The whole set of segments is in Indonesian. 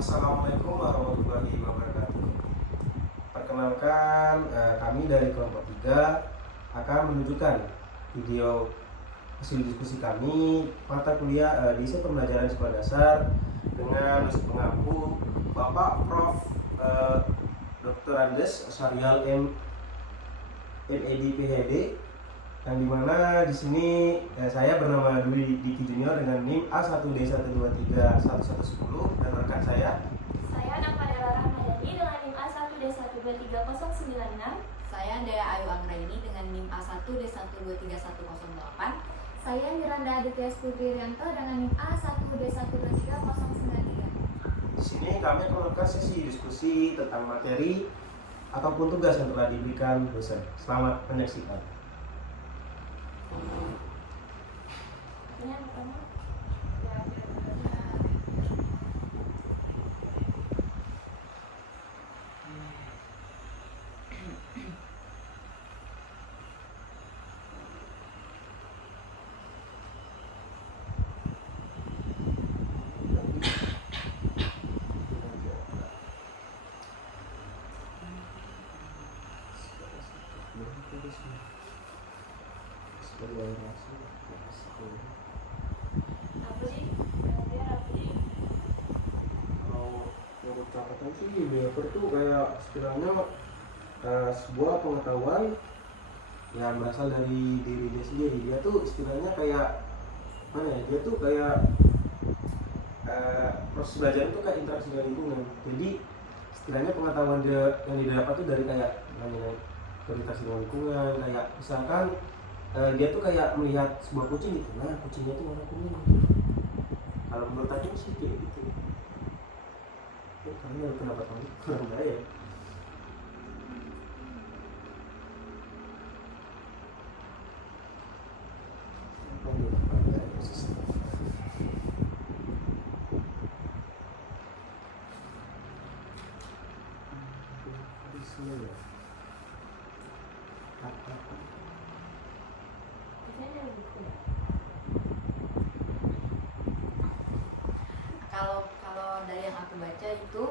Assalamualaikum warahmatullahi wabarakatuh. Perkenalkan, kami dari kelompok 3 akan menunjukkan video hasil diskusi kami mata kuliah desain pembelajaran sekolah dasar dengan dosen pengampu Bapak Prof. Dr. Andes Syarial MAD PhD, yang dimana di sini saya bernama Dwi Diki Junior dengan NIM A1D1231110 dan rekan saya Nafadela Rahmayani dengan NIM A1D1230096. Saya Dea Ayu Anggraini dengan NIM A1D1231008. Saya Miranda Aditya Putri-Rianto dengan NIM A1D1230093. Di sini kami akan melakukan sesi diskusi tentang materi ataupun tugas yang telah diberikan dosen. Selamat menyaksikan. Ini yang pertama. Kalau menurut catatan sih developer tuh kayak istilahnya sebuah pengetahuan yang berasal dari diri dia sendiri. Dia tuh istilahnya kayak mana ya? Dia tuh kayak proses belajar itu kayak interaksi dengan lingkungan. Jadi istilahnya pengetahuan dia yang didapat tuh dari kayak berinteraksi dengan lingkungan. Kayak misalkan dia tuh kayak melihat sebuah kucing gitu, nah kucingnya tuh warna kuning gitu. Kalau menurut aku sih kayak gitu. Kalian ada pendapat kamu? Kurang enggak ya? Kalau dari yang aku baca itu,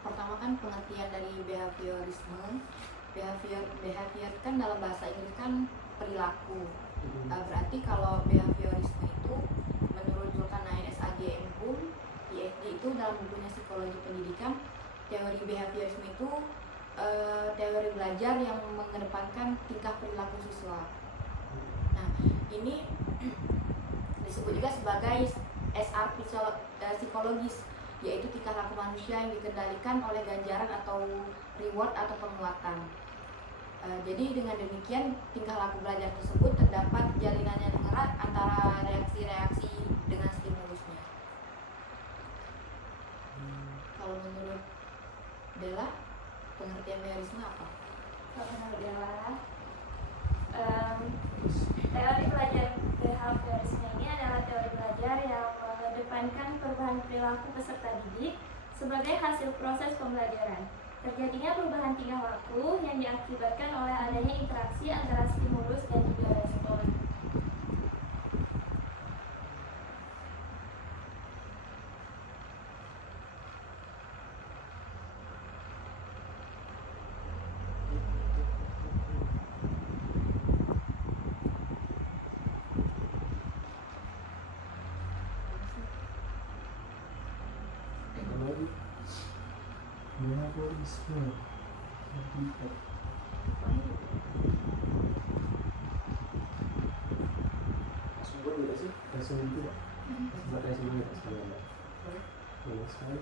pertama kan pengertian dari behaviorisme. Behavior kan dalam bahasa Inggris kan perilaku. Berarti kalau behaviorisme itu menurut Zulkarnain SAG MHum PhD itu dalam bukunya Psikologi Pendidikan, teori behaviorisme itu teori belajar yang mengedepankan tingkah perilaku siswa. Nah, ini disebut juga sebagai SR psikologis, yaitu tingkah laku manusia yang dikendalikan oleh ganjaran atau reward atau penguatan. Jadi dengan demikian tingkah laku belajar tersebut terdapat jalinan yang erat antara reaksi-reaksi dengan stimulusnya. Kalau menurut Dela, pengertian behaviorisme apa? Kalau menurut Dewa, teori belajar behaviorisme ini adalah teori belajar yang mengedepankan perubahan perilaku peserta didik sebagai hasil proses pembelajaran. Terjadinya perubahan tingkah laku yang diakibatkan oleh adanya interaksi antara stimulus dan juga respon. Sumber tidak sih? Resumen itu Pak? Buat resumen itu sebenarnya. Ya sekali.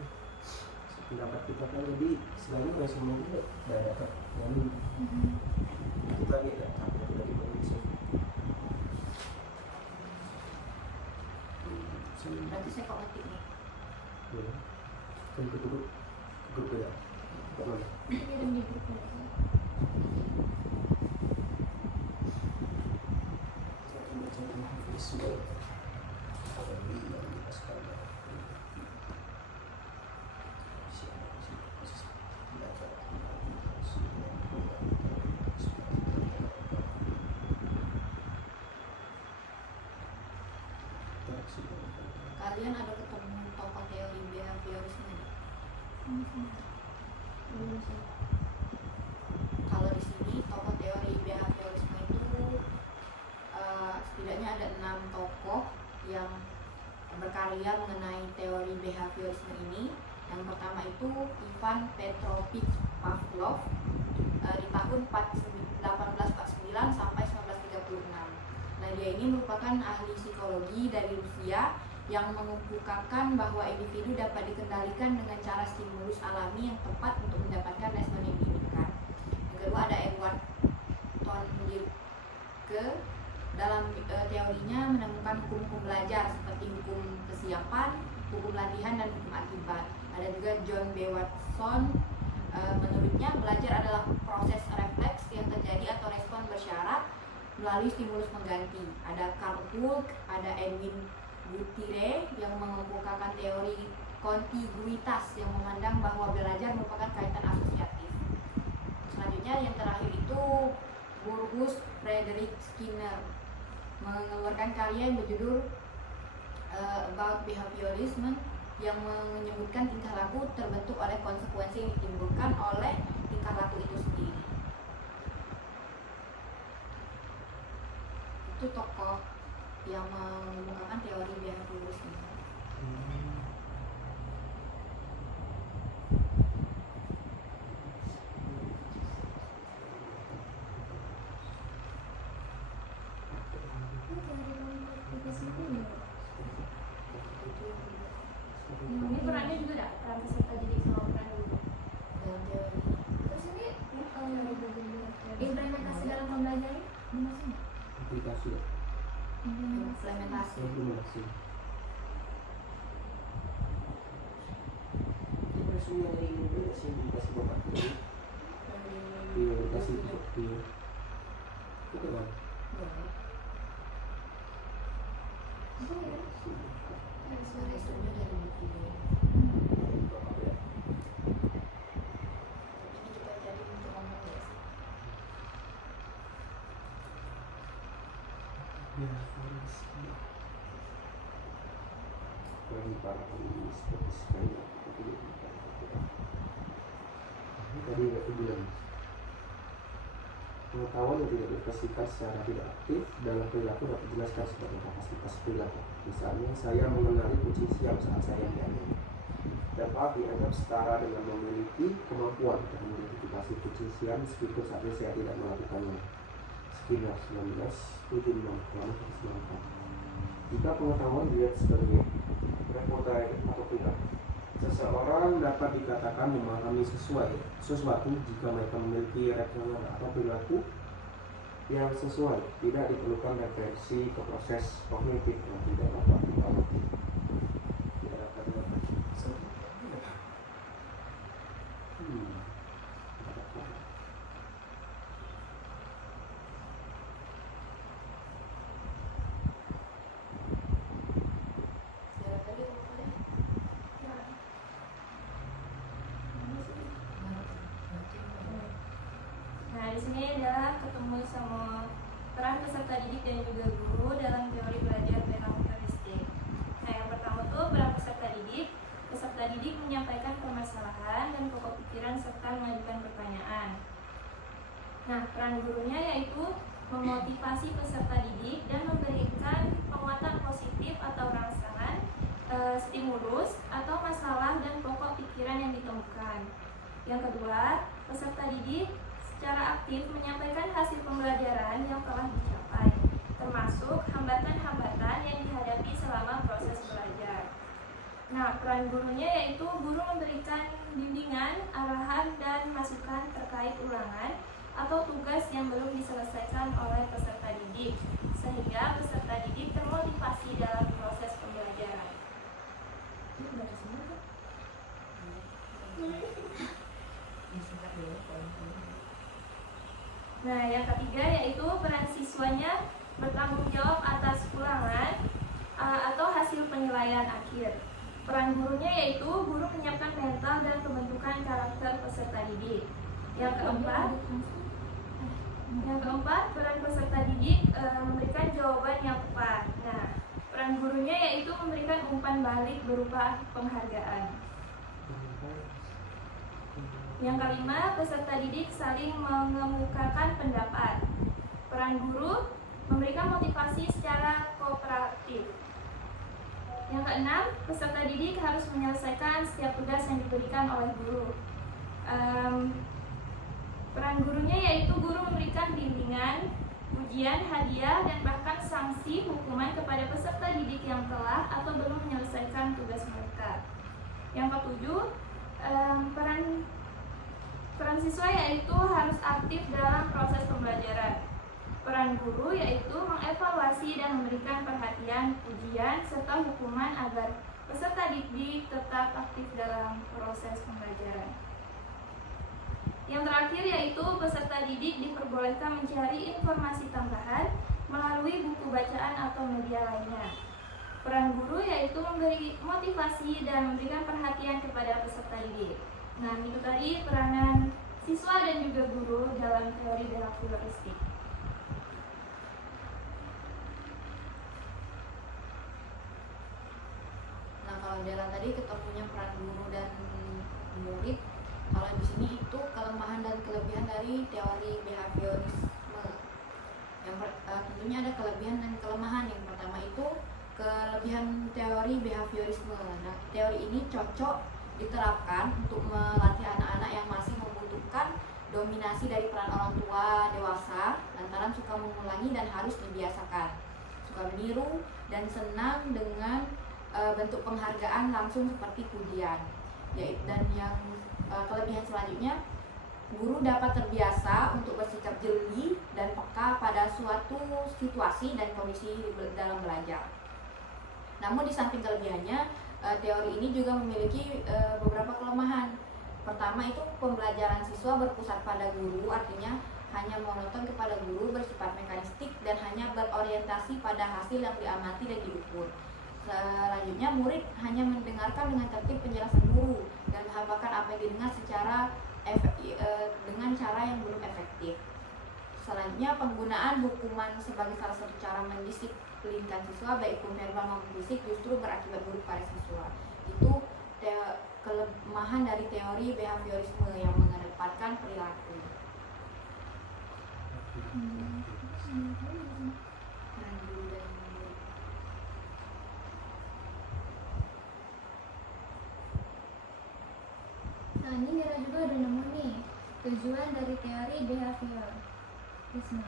Pendapat kita kan jadi selalu resumen itu tidak dapat yang kita tidak capek kita di Indonesia. Berarti saya kok ngetik nih. Ya. Kan ke grup beda. Bagaimana? Kirim di grup ya. kalian ada ketemu tokoh teori behaviorisme nggak? Kalau di sini tokoh teori behaviorisme itu setidaknya ada 6 tokoh yang berkarya mengenai teori behaviorisme ini. Yang pertama itu Ivan Petrovich Pavlov di tahun 1849 sampai 1936. Nah, dia ini merupakan ahli psikologi dari Rusia yang mengemukakan bahwa individu dapat dikendalikan dengan cara stimulus alami yang tepat untuk mendapatkan respon yang diinginkan. Yang kedua ada Edward Thorndike. Dalam teorinya menemukan hukum-hukum belajar seperti hukum kesiapan, hukum latihan, dan hukum akibat. Ada juga John B. Watson. Menurutnya belajar adalah proses refleks yang terjadi atau respon bersyarat melalui stimulus pengganti. Ada Carl Hulk, ada Edwin Gutierrez yang mengemukakan teori kontiguitas yang memandang bahwa belajar merupakan kaitan asosiatif. Selanjutnya yang terakhir itu Burgos Frederick Skinner mengeluarkan karya yang berjudul About Behaviorism yang menyebutkan tingkah laku terbentuk oleh konsekuensi yang ditimbulkan oleh tingkah laku itu sendiri. Itu tokoh yang mengemukakan teori behaviorisme. Ini perannya juga ada peran peserta didik sama peran guru. Dalam teori Terus ini implementasi dalam pembelajaran gimana sih? Aplikasi ya? implementasi. Implementasi. Implementasinya dari implementasi bapak ini. Implementasi seperti itu kan? Resumnya dari buku ini. Ini kita jadi untuk ngomong ya. Bagi para penulis seperti sekali tadi aku bilang pengetahuan yang tidak diaplikasikan secara tidak aktif dalam perilaku dapat dijelaskan sebagai kapasitas perilaku. Misalnya, saya mengenali kucing siam saat saya diambil dapat dianggap setara dengan memiliki kemampuan untuk mengidentifikasi kucing siam meskipun saat ini saya tidak melakukannya. Skinner 1976. Jika pengetahuan dilihat sebagai reporter atau perilaku, seseorang dapat dikatakan memahami sesuatu jika mereka memiliki referensi atau perilaku yang sesuai. Tidak diperlukan referensi ke proses kognitif yang tidak dapat dimengerti. Tidak dapat dimengerti. Nah, di sini adalah ketemu sama peran peserta didik dan juga guru dalam teori belajar behavioristik. Nah, yang pertama tuh peran peserta didik. Peserta didik menyampaikan permasalahan dan pokok pikiran serta mengajukan pertanyaan. Nah, peran gurunya yaitu memotivasi peserta didik dan memberikan penguatan positif atau rangsangan, stimulus atau masalah dan pokok pikiran yang ditemukan. Yang kedua, peserta didik secara aktif menyampaikan hasil pembelajaran yang telah dicapai, termasuk hambatan-hambatan yang dihadapi selama proses belajar. Nah, peran gurunya yaitu guru memberikan bimbingan, arahan, dan masukan terkait ulangan atau tugas yang belum diselesaikan oleh peserta didik, sehingga peserta didik termotivasi dalam proses pembelajaran. Ini udah semua kan? Nah, yang ketiga yaitu peran siswanya bertanggung jawab atas ulangan atau hasil penilaian akhir. Peran gurunya yaitu guru menyiapkan mental dan pembentukan karakter peserta didik. Yang keempat, peran peserta didik memberikan jawaban yang tepat. Nah, peran Peran gurunya yaitu memberikan umpan balik berupa penghargaan. Yang kelima, peserta didik saling mengemukakan pendapat. Peran guru memberikan motivasi secara kooperatif. Yang keenam, peserta didik harus menyelesaikan setiap tugas yang diberikan oleh guru. Peran gurunya yaitu guru memberikan bimbingan, ujian, hadiah, dan bahkan sanksi hukuman kepada peserta didik yang telah atau belum menyelesaikan tugas mereka. Yang ketujuh, peran siswa yaitu harus aktif dalam proses pembelajaran. Peran guru yaitu mengevaluasi dan memberikan perhatian, ujian, serta hukuman agar peserta didik tetap aktif dalam proses pembelajaran. Yang terakhir yaitu peserta didik diperbolehkan mencari informasi tambahan melalui buku bacaan atau media lainnya. Peran guru yaitu memberi motivasi dan memberikan perhatian kepada peserta didik. Nah, itu tadi peranan siswa dan juga guru dalam teori behavioristik. Nah, kalau dalam tadi ketemunya peran guru dan murid, kalau di sini itu kelemahan dan kelebihan dari teori behaviorisme. Tentunya ada kelebihan dan kelemahan. Yang pertama itu kelebihan teori behaviorisme. Nah, teori ini cocok diterapkan untuk melatih anak-anak yang masih membutuhkan dominasi dari peran orang tua dewasa lantaran suka mengulangi dan harus dibiasakan, suka meniru dan senang dengan bentuk penghargaan langsung seperti pujian. Dan yang kelebihan selanjutnya, guru dapat terbiasa untuk bersikap jeli dan peka pada suatu situasi dan kondisi dalam belajar. Namun di samping kelebihannya, teori ini juga memiliki beberapa kelemahan. Pertama itu pembelajaran siswa berpusat pada guru, artinya hanya monoton kepada guru, bersifat mekanistik dan hanya berorientasi pada hasil yang diamati dan diukur. Selanjutnya, murid hanya mendengarkan dengan tertib penjelasan guru dan menghasilkan apa yang didengar dengan cara yang belum efektif. Selanjutnya, penggunaan hukuman sebagai salah satu cara mendisiplinkan siswa baik pun verbal maupun fisik justru berakibat buruk pada siswa. Itu kelemahan dari teori behaviorisme yang mengedepankan perilaku. Nah, ini Mira juga udah nemu nih tujuan dari teori behaviorisme.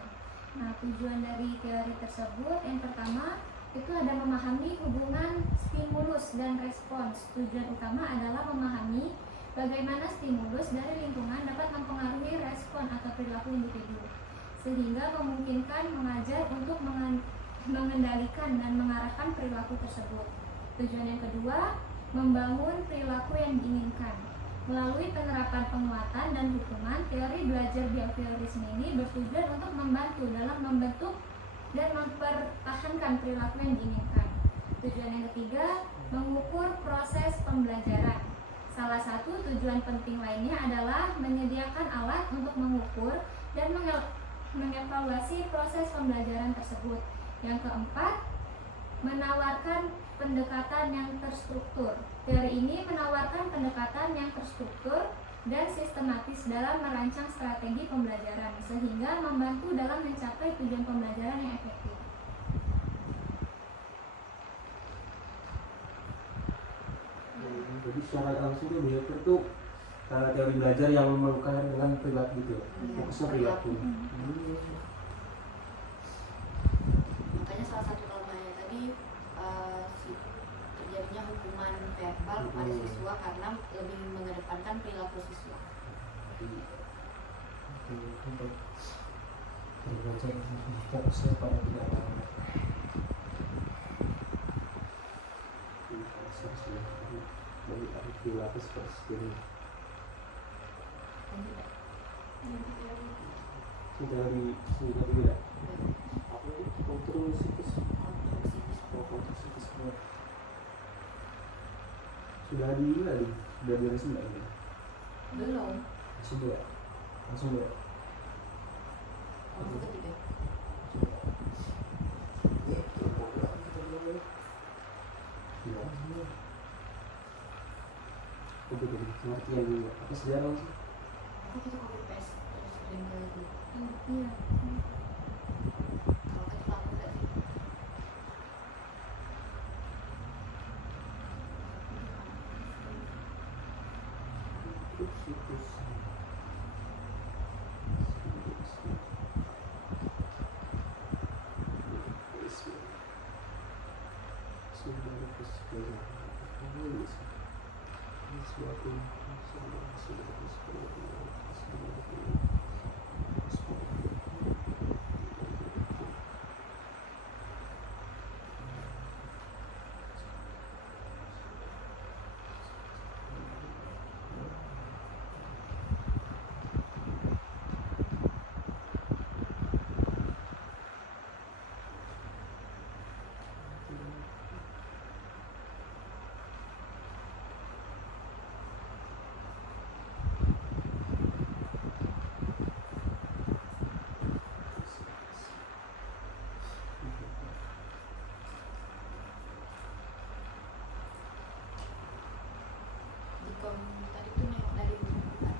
Nah, tujuan dari teori tersebut yang pertama itu ada memahami hubungan stimulus dan respons. Tujuan utama adalah memahami bagaimana stimulus dari lingkungan dapat mempengaruhi respon atau perilaku individu, sehingga memungkinkan mengajar untuk mengendalikan dan mengarahkan perilaku tersebut. Tujuan yang kedua, membangun perilaku yang diinginkan. Melalui penerapan penguatan dan hukuman, teori belajar behaviorisme ini bertujuan untuk membantu dalam membentuk dan mempertahankan perilaku yang diinginkan. Tujuan yang ketiga, mengukur proses pembelajaran. Salah satu tujuan penting lainnya adalah menyediakan alat untuk mengukur dan mengevaluasi proses pembelajaran tersebut. Yang keempat, menawarkan pendekatan yang terstruktur. Teori ini menawarkan pendekatan yang terstruktur dan sistematis dalam merancang strategi pembelajaran, sehingga membantu dalam mencapai tujuan pembelajaran yang efektif. Jadi secara langsung itu behavior itu teori belajar yang mengkaitkan dengan perilaku gitu, fokusnya perilaku. Makanya salah satu kelemahannya tadi terjadinya hukuman verbal kepada siswa karena lebih mengedepankan perilaku siswa. Belajar fokusnya pada perilaku. Dari perilaku seperti ini. Sudah beda. Apa itu kontrol situs? Sudah diberesin nggak ini? Belum. Sudah. Langsung ya. Ketiga. Iya. Aku jadi pengertian dulu. Apa sejarah sih? Aku kita copy paste terus kirim ke grup. Iya. Kalau kita lama enggak sih? Jika tadi tuh nengok dari buku kan.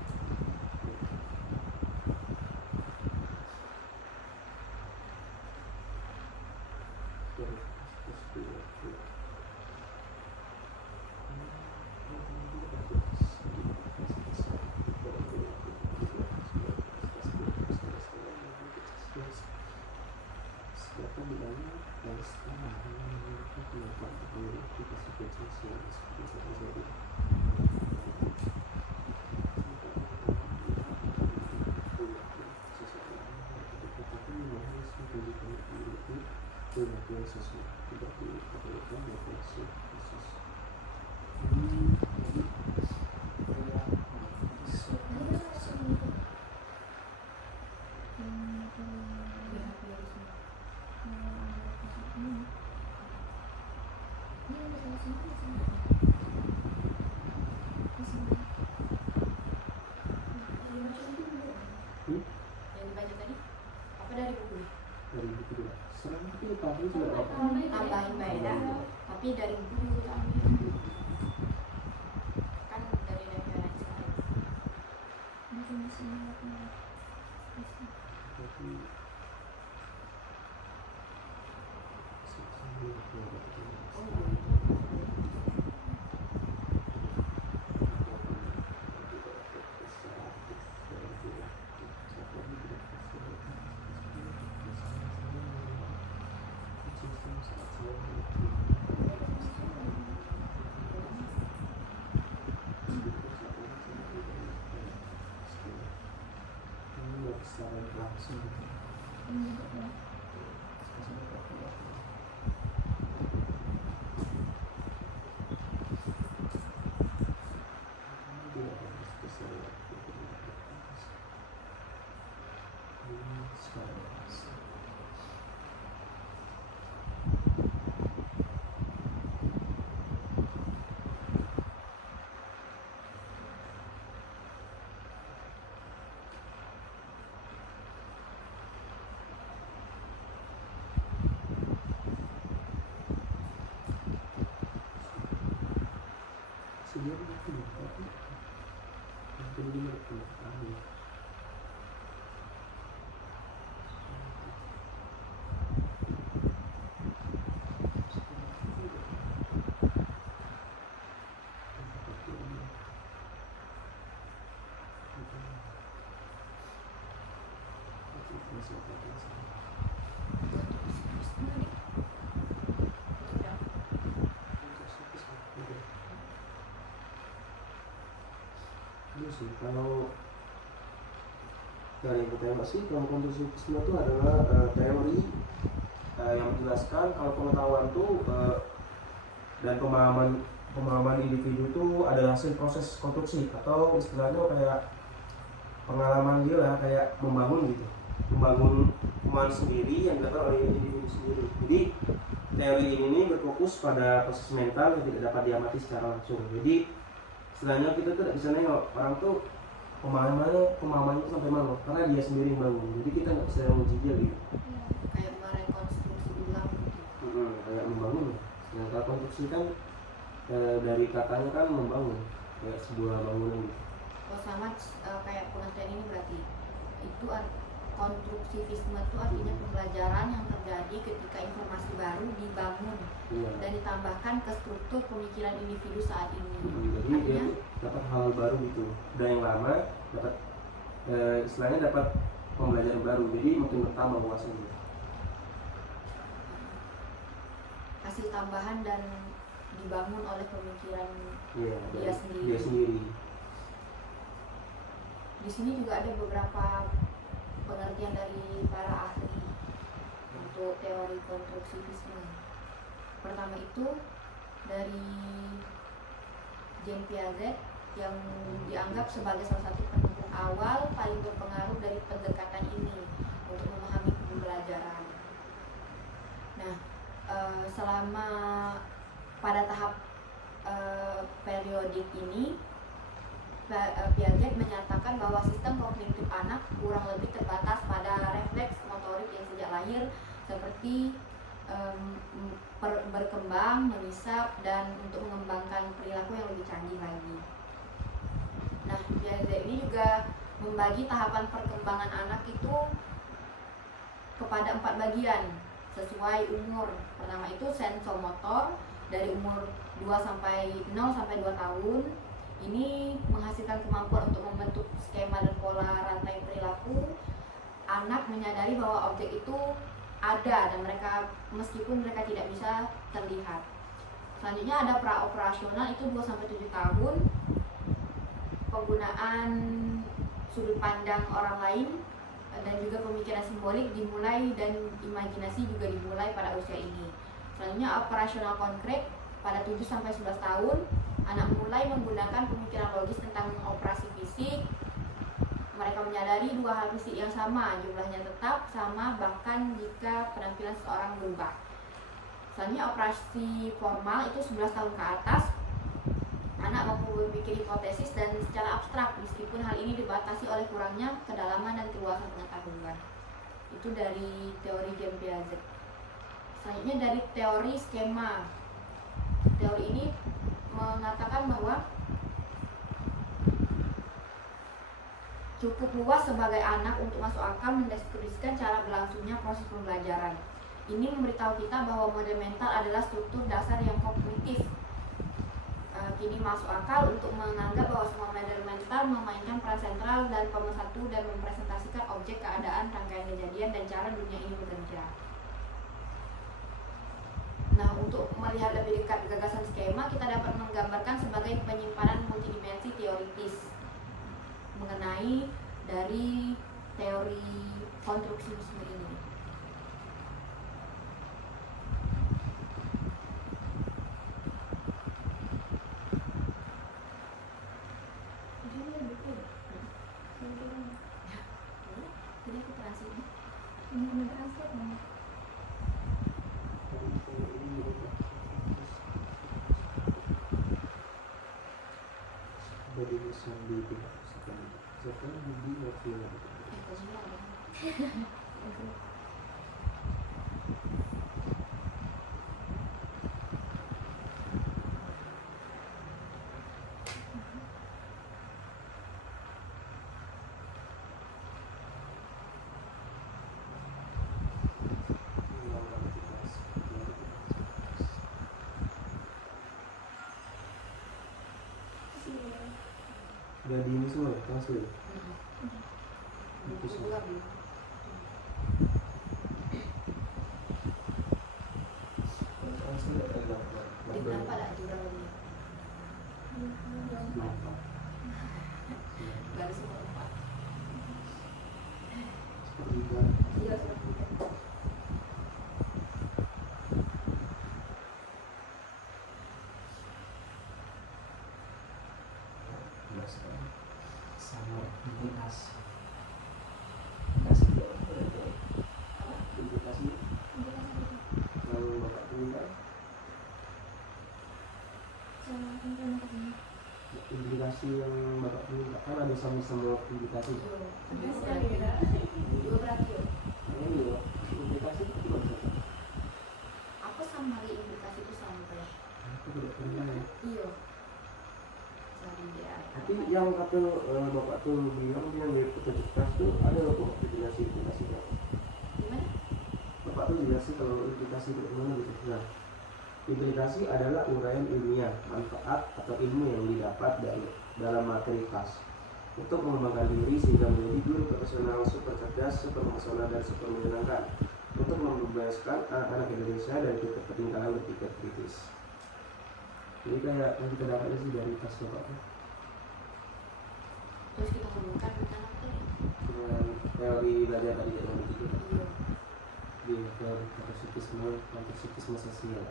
Behaviorisme. Yang dibaca tadi apa dari buku? Dari buku dulu. Serang tapi tahun sudah apa? Tambahin beda, tapi dari buku juga ambil. Kan dari referensi lain. Tapi Oh, gitu. secara langsung. Dia begitu, tapi mungkin dia tidak tahu. Sih, kalau dari yang pertama sih, kalau konstruktivisme itu adalah teori yang menjelaskan kalau pengetahuan tuh dan pemahaman individu itu adalah hasil proses konstruksi atau istilahnya kayak pengalaman dia lah, kayak membangun gitu, membangun pemahaman sendiri yang dilakukan oleh individu sendiri. Jadi teori ini berfokus pada proses mental yang tidak dapat diamati secara langsung. Jadi istilahnya kita tuh tidak bisa nengok orang tuh pemahamannya itu sampai mana, karena dia sendiri yang bangun. Jadi kita nggak bisa menguji dia gitu. Kayak merekonstruksi ulang gitu. Kayak membangun. Nah, kalau konstruksi kan dari katanya kan membangun kayak sebuah bangunan gitu. Oh, sama kayak pengertian ini berarti itu konstruksivisme itu artinya pembelajaran yang terjadi ketika informasi baru dibangun Iya. dan ditambahkan ke struktur pemikiran individu saat ini. Jadi dia Artinya, dapat hal baru gitu. Udah yang lama dapat istilahnya dapat pembelajaran baru. Jadi makin bertambah wawasannya. hasil tambahan dan dibangun oleh pemikiran Iya. Dia sendiri. Dia sendiri. Di sini juga ada beberapa pengertian dari para ahli untuk teori konstruksivisme. Pertama itu dari Jean Piaget yang dianggap sebagai salah satu pendukung awal paling berpengaruh dari pendekatan ini untuk memahami pembelajaran. Nah, selama pada tahap periodik ini Piaget menyatakan bahwa sistem kognitif anak kurang lebih terbatas pada refleks motorik yang sejak lahir seperti berkembang, menyisap, dan untuk mengembangkan perilaku yang lebih canggih lagi. Nah, Piaget ini juga membagi tahapan perkembangan anak itu kepada 4 bagian sesuai umur. Pertama itu sensomotor dari umur 0 sampai 2 tahun. Ini menghasilkan kemampuan untuk membentuk skema dan pola rantai perilaku. Anak menyadari bahwa objek itu ada dan meskipun mereka tidak bisa terlihat. Selanjutnya ada praoperasional itu 2 sampai 7 tahun. Penggunaan sudut pandang orang lain dan juga pemikiran simbolik dimulai dan imajinasi juga dimulai pada usia ini. Selanjutnya operasional konkret pada 7 sampai 11 tahun. Anak mulai menggunakan pemikiran logis tentang operasi fisik. Mereka menyadari 2 hal fisik yang sama, jumlahnya tetap sama bahkan jika penampilan seseorang berubah. Selanjutnya operasi formal itu 11 tahun ke atas. Anak mampu berpikir hipotesis dan secara abstrak meskipun hal ini dibatasi oleh kurangnya kedalaman dan keluasan pengetahuan. Itu dari teori Jean Piaget. Selanjutnya dari teori skema. Teori ini mengatakan bahwa cukup luas sebagai anak untuk masuk akal mendeskripsikan cara berlangsungnya proses pembelajaran. Ini memberitahu kita bahwa model mental adalah struktur dasar yang kognitif. Kini masuk akal untuk menganggap bahwa semua model mental memainkan peran sentral dan pemersatu dan mempresentasikan objek, keadaan, rangkaian kejadian, dan cara dunia ini bekerja. Nah, untuk melihat lebih dekat gagasan skema, kita dapat menggambarkan sebagai penyimpanan multidimensi teoritis mengenai dari teori konstruksivisme ini. Jadi aku translate. Ini translate nih. Dari sambil sekali. Sekarang lebih waktu jadi ini semua translate. Itu semua. Translate ada Berapa lah jumlah ini? Garis 4. seperti itu. Iya, seperti itu. Sama implikasi. Implikasi yang bapak tunjukkan. Implikasi yang bapak tunjukkan kan ada sama-sama implikasi. Dua berarti ya? Ini loh, implikasi itu gimana? Apa sama implikasi itu sama ya? Aku tidak pernah ya. Iya. Cari dia. Tapi yang kata bapak tuh bilang yang dari petunjuk kelas tuh ada kok implikasi implikasinya. Gimana? Bapak tuh jelasin kalau implikasi itu gimana gitu. Nah, implikasi adalah uraian ilmiah, manfaat atau ilmu yang didapat dari dalam materi kelas untuk mengembangkan diri sehingga menjadi guru profesional super cerdas, super profesional dan super menyenangkan untuk membebaskan anak-anak Indonesia dari ketertinggalan berpikir kritis. Jadi kayak yang kita dapat sih dari kelas bapak tuh Terus kita hubungkan dengan apa tadi? dengan teori belajar tadi yang itu Iya. di teori kontekstualisme sosial.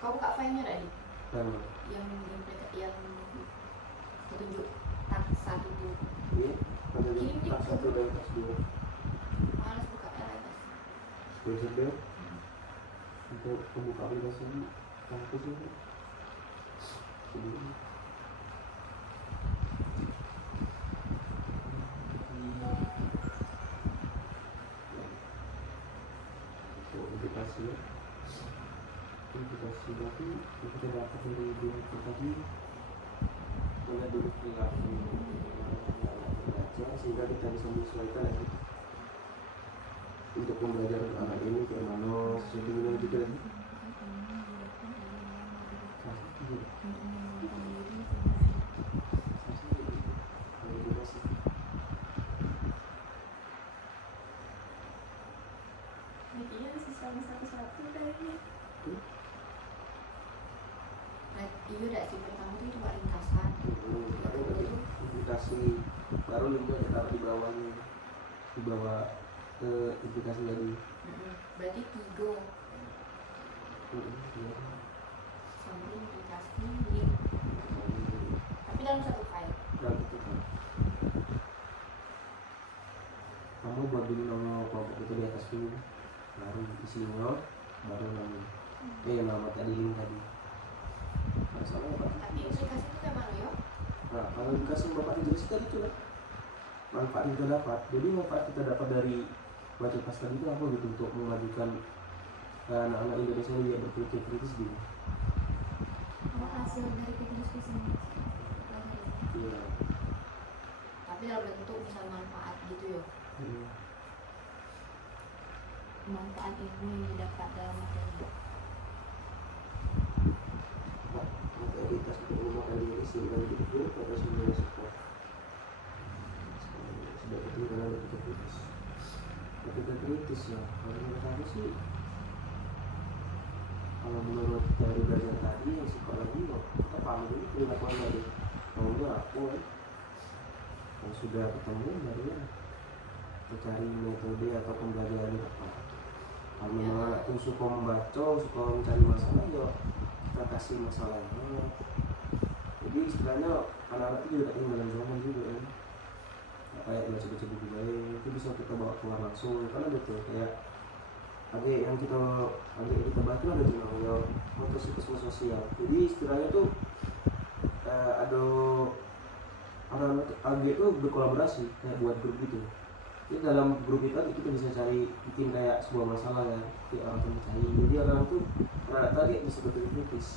Kau buka filenya tadi? Dan Yang petunjuk tak satu itu. ini ada di Kirim di kelas 1 dan kelas 2. Malas buka LMS. Belajar deh untuk membuka aplikasi kampus ini. Implikasi berarti kita dapat dari dua itu tadi melihat dulu perilaku membaca sehingga kita bisa menyesuaikan ya, untuk pembelajaran anak ini kayak mana sesuai juga lagi. Intinya siswa satu-satu kayaknya. Nah, iya dah sih pertama itu cuma ringkasan. Implikasi baru lingkup ya taruh di bawahnya, di bawah ke implikasi tadi. Berarti 3 sambil implikasi link. Tapi dalam satu file. Dan itu kan kamu buat dulu nama kelompok itu di atas dulu, baru isinya, baru nama tadi link tadi. Ada salah apa? Tapi implikasi itu kayak mana ya? Nah, kalau dikasih bapak dijelasin tadi itu lah manfaat kita dapat. Jadi manfaat kita dapat dari baca pas tadi itu apa gitu untuk memajukan anak-anak Indonesia yang dia berpikir kritis gitu. Apa hasil dari diskusi ini? Iya. Tapi dalam bentuk misal manfaat gitu ya. Manfaat ilmu yang didapat dalam materi. Materialitas untuk menggunakan diri sehingga hidup pada semuanya support. Sudah itu karena berpikir kritis. Berpikir kritis ya. Kalau menurut aku sih, kalau menurut teori belajar tadi yang support lagi kok kita paham dulu perilakuan tadi. Maunya aku kalau sudah ketemu baru ya kita cari metode atau pembelajaran yang tepat. Kalau memang anakku suka membaca, suka mencari masalah ya kita kasih masalahnya. Jadi istilahnya anak-anak itu juga ketinggalan zaman juga kan. Kayak baca-baca buku baik itu bisa kita bawa keluar langsung karena betul kayak yang kita bahas itu ada tuh namanya kontekstualisme sosial. Jadi istilahnya tuh ada anak-anak AG itu berkolaborasi kayak buat grup gitu. Jadi dalam grup itu kita bisa cari bikin kayak sebuah masalah ya kayak orang tuh mencari. Jadi anak-anak tuh anak tadi bisa berpikir kritis.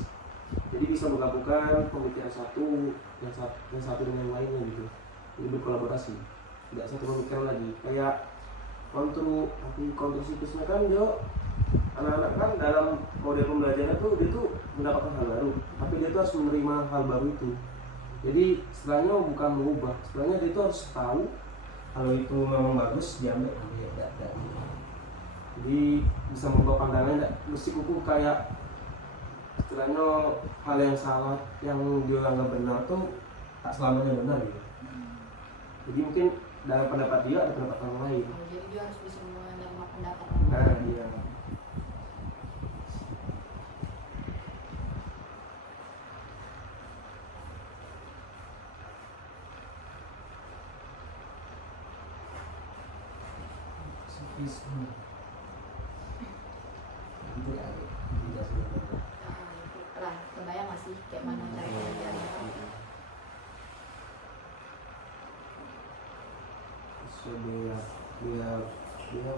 Jadi bisa menggabungkan pemikiran yang satu dengan yang lainnya gitu. Jadi berkolaborasi. Tidak satu pemikiran lagi. Kayak kontrasikusnya kan dia anak-anak kan dalam model pembelajaran tuh dia tuh mendapatkan hal baru. Tapi dia tuh harus menerima hal baru itu. Jadi istilahnya bukan mengubah. Istilahnya dia tuh harus tahu kalau itu memang bagus diambil ya. Jadi bisa membawa pandangannya mesti kuku kayak istilahnya hal yang salah yang dia anggap benar tuh tak selamanya benar gitu. Jadi mungkin dalam pendapat dia ada pendapat orang lain. Jadi dia harus bisa menerima pendapat Nah, orang lain. iya. Itu ya, Lah, kebayang masih kayak mana cara belajarnya. So dia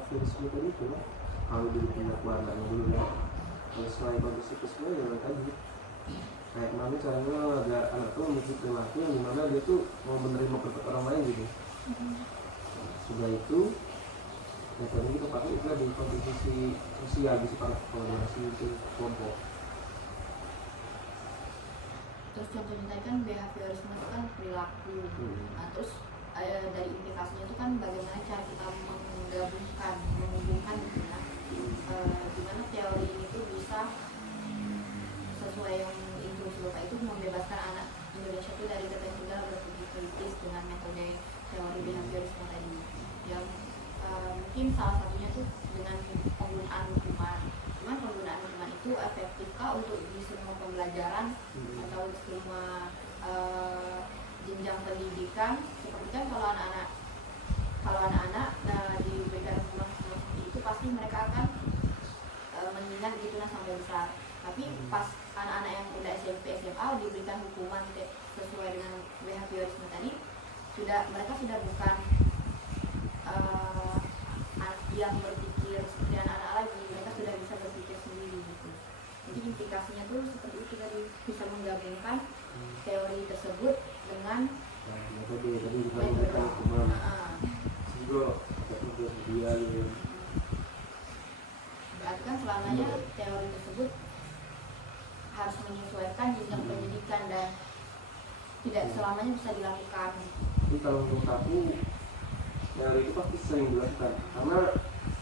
virus itu lah. Kalau dulu pindah warnanya dulu ya. Kalau selain kontekstualisme ya tadi pertama caranya agar anak tuh memiliki perilaku yang dimana dia tuh mau menerima pendapat orang lain gitu. Sudah itu metode kita pakai itu di kompetisi sosial di kolaborasi itu kelompok. Terus contohnya tadi kan behaviorisme itu kan perilaku. Nah, terus dari implikasinya itu kan bagaimana cara kita menghubungkan gitu ya. Gimana teori ini tuh bisa sesuai yang inklusi Bapak itu membebaskan anak Indonesia itu dari ketertinggalan berpikir kritis dengan metode teori behaviorisme tadi. Yang mungkin salah satunya tuh dengan penggunaan hukuman. Cuman penggunaan hukuman itu efektifkah untuk di semua pembelajaran atau di semua jenjang pendidikan? Seperti kan kalau anak-anak diberikan hukuman seperti itu pasti mereka akan mengingat gitu sampai besar. Tapi pas anak-anak yang udah SMP SMA diberikan hukuman sesuai dengan behaviorisme tadi, mereka sudah bukan yang berpikir seperti anak-anak lagi, mereka sudah bisa berpikir sendiri gitu. Jadi implikasinya tuh seperti itu tadi, bisa menggabungkan teori tersebut dengan metode tadi kita memberikan hukuman juga metode dia gitu. Berarti kan selamanya teori tersebut harus menyesuaikan jenjang pendidikan dan tidak selamanya bisa dilakukan. Jadi kalau untuk aku teori itu pasti sering dilakukan karena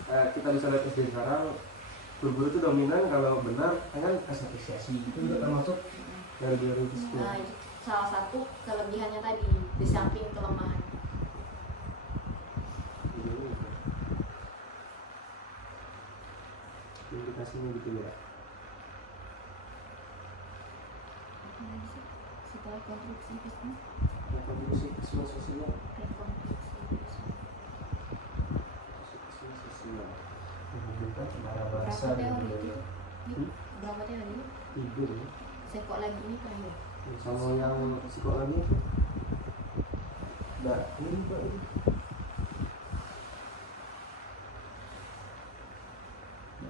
kita bisa lihat SD sekarang guru itu dominan kalau benar kan kasih apresiasi itu juga termasuk dari itu. Nah, itu salah satu kelebihannya tadi di samping kelemahan. Implikasinya gitu ya. Setelah konstruksi sosial. Bahasa teori itu berapa teori? 3 ya. Sekok lagi ini terakhir. Sama yang psikok lagi enggak ini Pak ini.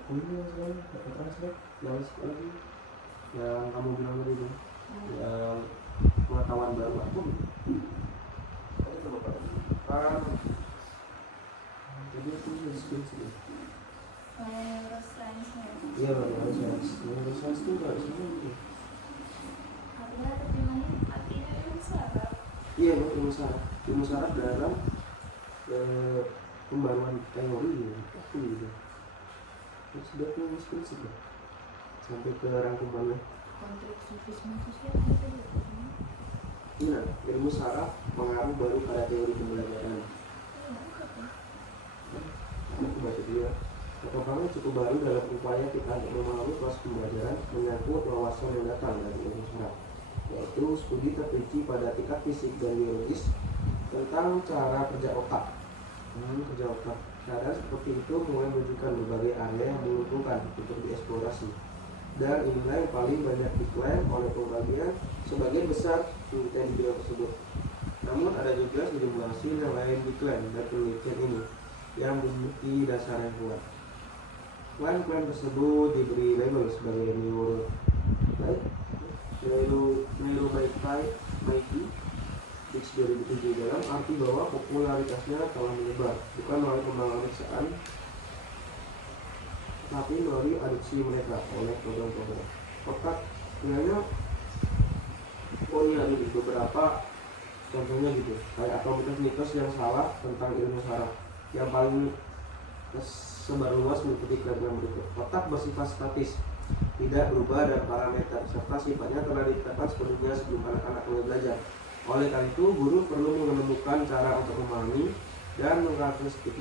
Ini yang selalu dapat translate yang psikok lagi yang kamu bilang tadi itu yang pengetahuan baru aku tadi coba Pak jadi itu deskripsi Neuroscience-nya. iya neuroscience itu nggak semua gitu. Artinya terjemahannya artinya ilmu saraf. Iya, ilmu saraf dalam pembaruan teori ya, aku gitu. Terus dia punya prinsip ya, sampai ke rangkumannya. Konstruktivisme sosial itu. Iya, ilmu saraf pengaruh baru pada teori pembelajaran. Aku baca dia. Perkembangan cukup baru dalam upaya kita untuk memahami proses pembelajaran menyangkut wawasan yang datang dari ilmu saraf, yaitu studi terperinci pada tingkat fisik dan biologis tentang cara kerja otak. Keadaan seperti itu mulai menunjukkan berbagai area yang menguntungkan untuk dieksplorasi, dan inilah yang paling banyak diklaim oleh pembagian sebagian besar penelitian di bidang tersebut. Namun ada juga sejumlah hasil yang lain diklaim dan penelitian ini yang memiliki dasar yang kuat. Klaim-klaim tersebut diberi label sebagai neurobiology X 2007 dalam arti bahwa popularitasnya telah menyebar bukan melalui pengembangan pemeriksaan tapi melalui adopsi mereka oleh program-program. Otak sebenarnya ada beberapa contohnya gitu, kayak atau mitos yang salah tentang ilmu saraf yang paling sebar luas mengikuti klaim berikut. Otak bersifat statis, tidak berubah dan parameter serta sifatnya telah ditetapkan sepenuhnya sebelum anak-anak mulai belajar. Oleh karena itu, guru perlu menemukan cara untuk memahami dan mengkarakteristik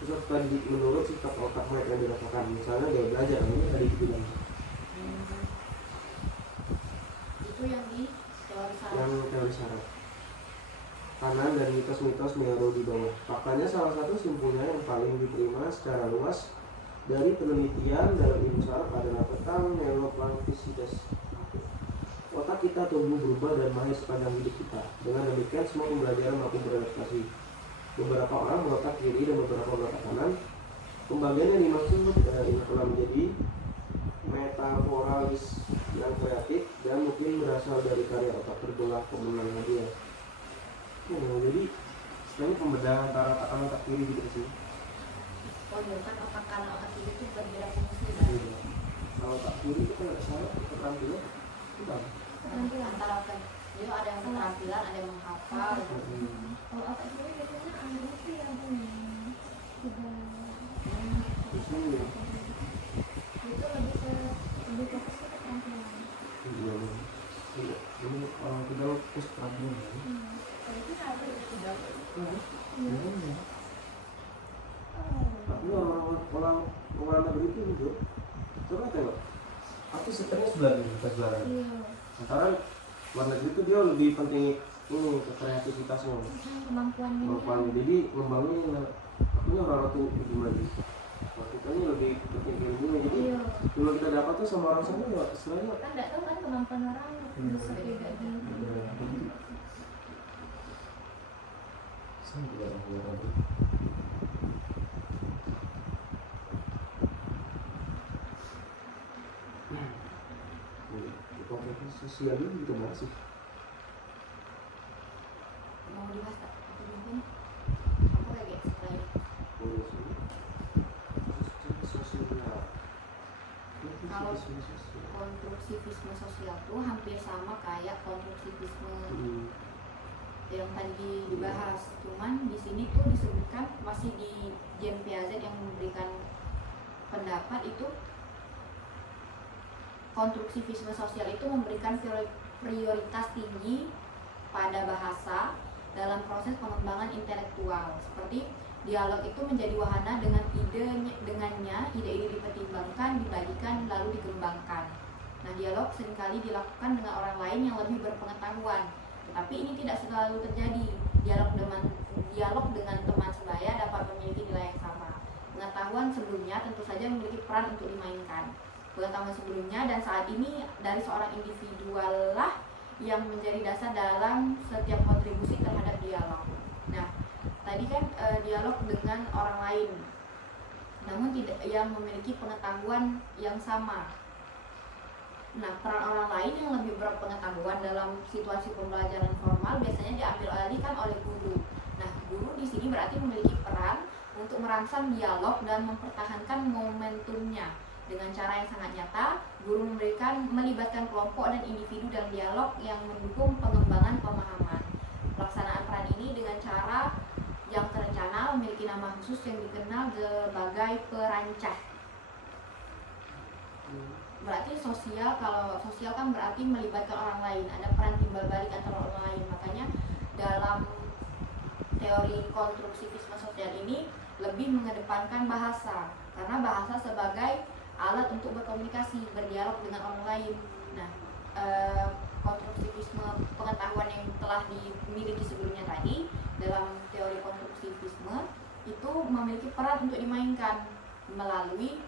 peserta didik menurut sifat otak mereka yang dirasakan. Misalnya gaya belajar, ini tadi dibilang. Itu yang di teori saraf. Yang teori saraf. Kanan dan mitos-mitos neuro di bawah. Faktanya salah satu simpulnya yang paling diterima secara luas dari penelitian dalam ilmu saraf adalah tentang neuroplastisitas. Otak kita tumbuh berubah dan mahir sepanjang hidup kita. Dengan demikian semua pembelajaran mampu beradaptasi. Beberapa orang berotak kiri dan beberapa berotak kanan. Pembagian yang dimaksud ini telah menjadi metaforalis yang kreatif dan mungkin berasal dari karya otak terbelah pemenangnya dia. Jadi sebenarnya pembedahan antara otak kanan otak kiri gitu sih. Oh iya kan otak kanan otak kiri itu berbeda fungsi. Iya. Kalau otak kiri itu kalau nggak salah keterampilan bukan. Keterampilan antara otak dia ada yang keterampilan, ada yang menghafal. Kalau otak kiri biasanya ada itu yang ini sudah itu lebih fokus ke keterampilan. Iya. Ini orang kita fokus keterampilan. Kalau itu ada sudah. Iya. Tapi orang negeri itu gitu. Coba tengok. Aku setelahnya sebelah ini. Iya. Antara luar negeri itu dia lebih penting ini kreativitasnya. Kemampuannya. Jadi ngembangin akunya orang tuh gimana gitu. Kita ini lebih penting ilmunya. Jadi dulu kita dapat tuh sama orang sana ya istilahnya. Kan nggak tahu kan kemampuan orang bisa beda gitu. Sama juga orang itu. Konflik sosial ini gitu masih Mau dibahas tak? Aku mungkin aku kayak setelah sosial. Kalau konstruktivisme sosial tuh hampir sama kayak konstruktivisme yang tadi dibahas, cuman di sini tuh disebutkan masih di Jean Piaget yang memberikan pendapat itu konstruktivisme sosial itu memberikan prioritas tinggi pada bahasa dalam proses pengembangan intelektual, seperti dialog itu menjadi wahana dengan dengannya ide ini dipertimbangkan, dibagikan, lalu dikembangkan. Nah, dialog seringkali dilakukan dengan orang lain yang lebih berpengetahuan, tetapi ini tidak selalu terjadi. Dialog dengan teman sebaya dapat memiliki nilai yang sama. Pengetahuan sebelumnya tentu saja memiliki peran untuk dimainkan. Pengetahuan sebelumnya dan saat ini dari seorang individual lah yang menjadi dasar dalam setiap kontribusi terhadap dialog. Nah, tadi kan dialog dengan orang lain, namun tidak yang memiliki pengetahuan yang sama. Nah, peran orang lain yang lebih berpengetahuan dalam situasi pembelajaran formal biasanya diambil alihkan oleh guru. Nah, guru di sini berarti memiliki peran untuk merangsang dialog dan mempertahankan momentumnya. Dengan cara yang sangat nyata, guru melibatkan kelompok dan individu dalam dialog yang mendukung pengembangan pemahaman. Pelaksanaan peran ini dengan cara yang terencana memiliki nama khusus yang dikenal sebagai perancah. Berarti sosial, kalau sosial kan berarti melibatkan orang lain, ada peran timbal balik antara orang lain. Makanya dalam teori konstruktivisme sosial ini lebih mengedepankan bahasa, karena bahasa sebagai alat untuk berkomunikasi, berdialog dengan orang lain. Nah, konstruktivisme pengetahuan yang telah dimiliki sebelumnya tadi dalam teori konstruktivisme itu memiliki peran untuk dimainkan melalui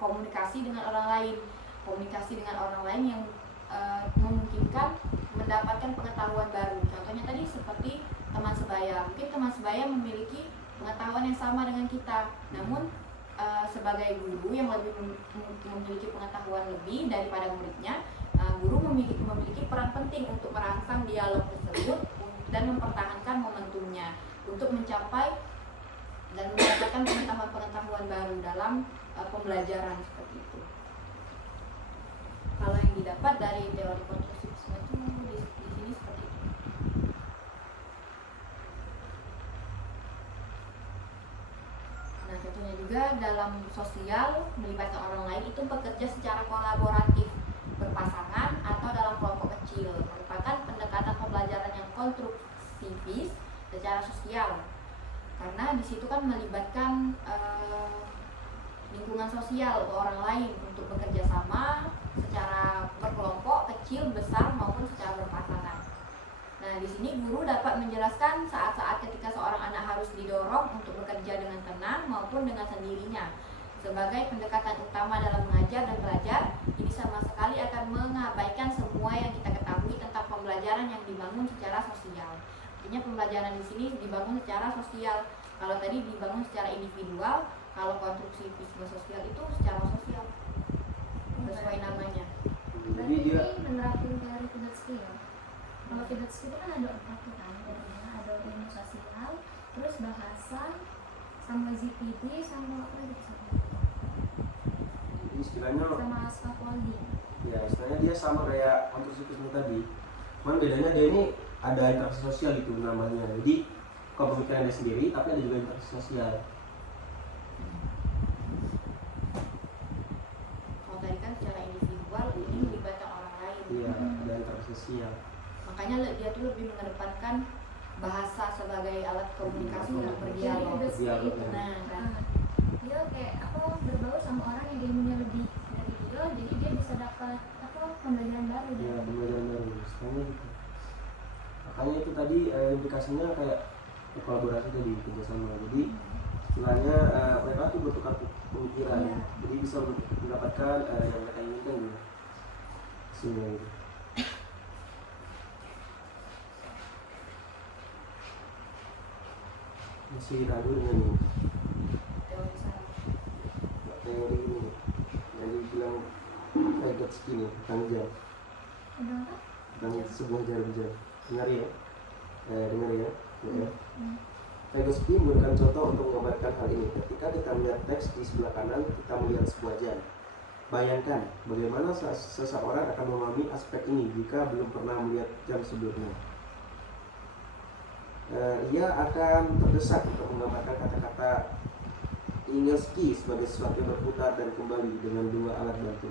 komunikasi dengan orang lain. Komunikasi dengan orang lain yang memungkinkan mendapatkan pengetahuan baru. Contohnya tadi seperti teman sebaya. Mungkin teman sebaya memiliki pengetahuan yang sama dengan kita, namun sebagai guru yang lebih memiliki pengetahuan lebih daripada muridnya, guru memiliki peran penting untuk merangsang dialog tersebut dan mempertahankan momentumnya untuk mencapai dan mendapatkan pengetahuan-pengetahuan baru dalam pembelajaran seperti itu. Kalau yang didapat dari teori konstruktivisme itu di sini seperti itu. Nah, contohnya juga dalam sosial melibatkan orang lain itu bekerja secara kolaboratif, berpasangan atau dalam kelompok kecil, merupakan pendekatan pembelajaran yang konstruktivis secara sosial. Karena di situ kan melibatkan lingkungan sosial atau orang lain untuk bekerja sama secara berkelompok, kecil, besar maupun secara berpasangan. Nah, di sini guru dapat menjelaskan saat-saat ketika seorang anak harus didorong untuk bekerja dengan tenang maupun dengan sendirinya. Sebagai pendekatan utama dalam mengajar dan belajar, ini sama sekali akan mengabaikan semua yang kita ketahui tentang pembelajaran yang dibangun secara sosial. Artinya pembelajaran di sini dibangun secara sosial. Kalau tadi dibangun secara individual, kalau konstruktivisme sosial itu secara sosial sesuai namanya. Berarti ini menerapkan teori komunikasi ya. Kalau Vygotsky itu kan ada 4 tuh kan, ada ilmu sosial, terus bahasa, sama ZPD, sama apa gitu, Jadi istilahnya sama scaffolding. ya istilahnya dia sama kayak konstruksi tadi, cuman bedanya dia ini ada interaksi sosial itu namanya. Jadi kalau pemikiran dia sendiri tapi ada juga interaksi sosial. Kalau tadi kan secara individual, ini melibatkan orang lain. Iya, ada interaksi sosial. Makanya dia tuh lebih mengedepankan bahasa sebagai alat komunikasi untuk berdialog. Berdialog, ya. Nah, kan. Dia kayak apa, berbaur sama orang yang ilmunya lebih dari dia, jadi dia bisa dapat apa, pembelajaran baru. Ya, pembelajaran baru, istilahnya gitu. Makanya itu tadi implikasinya kayak kolaborasi tadi, kerjasama. Jadi istilahnya mereka tuh bertukar pemikiran, Iya. jadi bisa mendapatkan yang mereka inginkan gitu. Hasilnya gitu. Masih ragu dengan ini Teori sana. teori ini yang dibilang Vygotsky nih tentang jam, Ada apa? tentang sebuah jarum jam. Dengar ya, dengar ya. Ya. Hmm. Vygotsky memberikan contoh untuk menggambarkan hal ini. Ketika kita melihat teks di sebelah kanan, kita melihat sebuah jam. Bayangkan bagaimana seseorang akan memahami aspek ini jika belum pernah melihat jam sebelumnya. Ia akan terdesak untuk menggambarkan kata-kata Ingelski sebagai sesuatu yang berputar dan kembali dengan 2 alat bantu.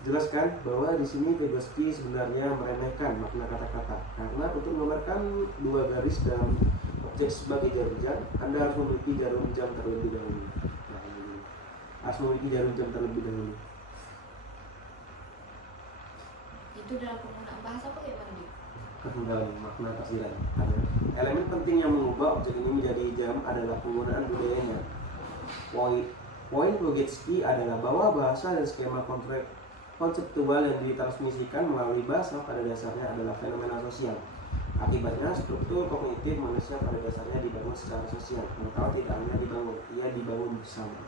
Jelaskan bahwa di sini Vygotsky sebenarnya meremehkan makna kata-kata, karena untuk menggambarkan 2 garis dalam objek sebagai jarum jam, Anda harus memiliki jarum jam terlebih dahulu. Nah, ini harus memiliki jarum jam terlebih dahulu. Itu dalam penggunaan bahasa apa kayak mana, Dik? Dalam makna tafsiran. Elemen penting yang mengubah objek ini menjadi jam adalah penggunaan budayanya. Poin Vygotsky adalah bahwa bahasa dan skema konseptual yang ditransmisikan melalui bahasa pada dasarnya adalah fenomena sosial. Akibatnya, struktur kognitif manusia pada dasarnya dibangun secara sosial. Kalau tidak hanya dibangun, ia dibangun bersama.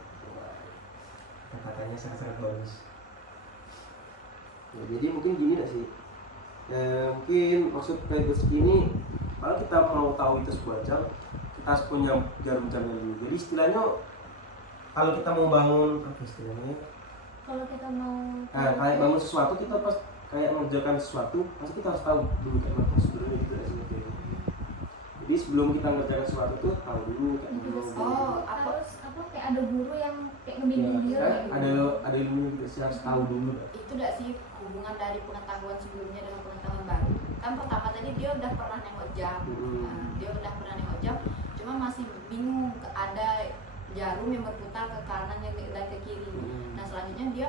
Kata-katanya sangat-sangat bagus. Ya, jadi mungkin gini gak sih? Mungkin maksud Vygotsky ini, kalau kita mau tahu itu sebuah jam, kita harus punya jarum jamnya dulu. Jadi istilahnya kalau kita mau bangun apa istilahnya? Kalau kita mau Kayak bangun sesuatu, kita pas kayak mengerjakan sesuatu, pasti kita harus tahu dulu kayak apa prosedurnya gitu ya sih. Jadi sebelum kita mengerjakan sesuatu tuh tahu dulu kayak Itu gimana. Oh, harus apa, kayak ada guru yang kayak ngebimbing dia. Ada ilmu gitu sih, harus tahu dulu. Itu enggak sih hubungan dari pengetahuan sebelumnya dengan pengetahuan baru? Kan pertama tadi dia udah pernah nengok jam. Nah, dia udah pernah nengok jam, cuma masih bingung ada jarum yang berputar ke kanan dan ke kiri. Nah, selanjutnya dia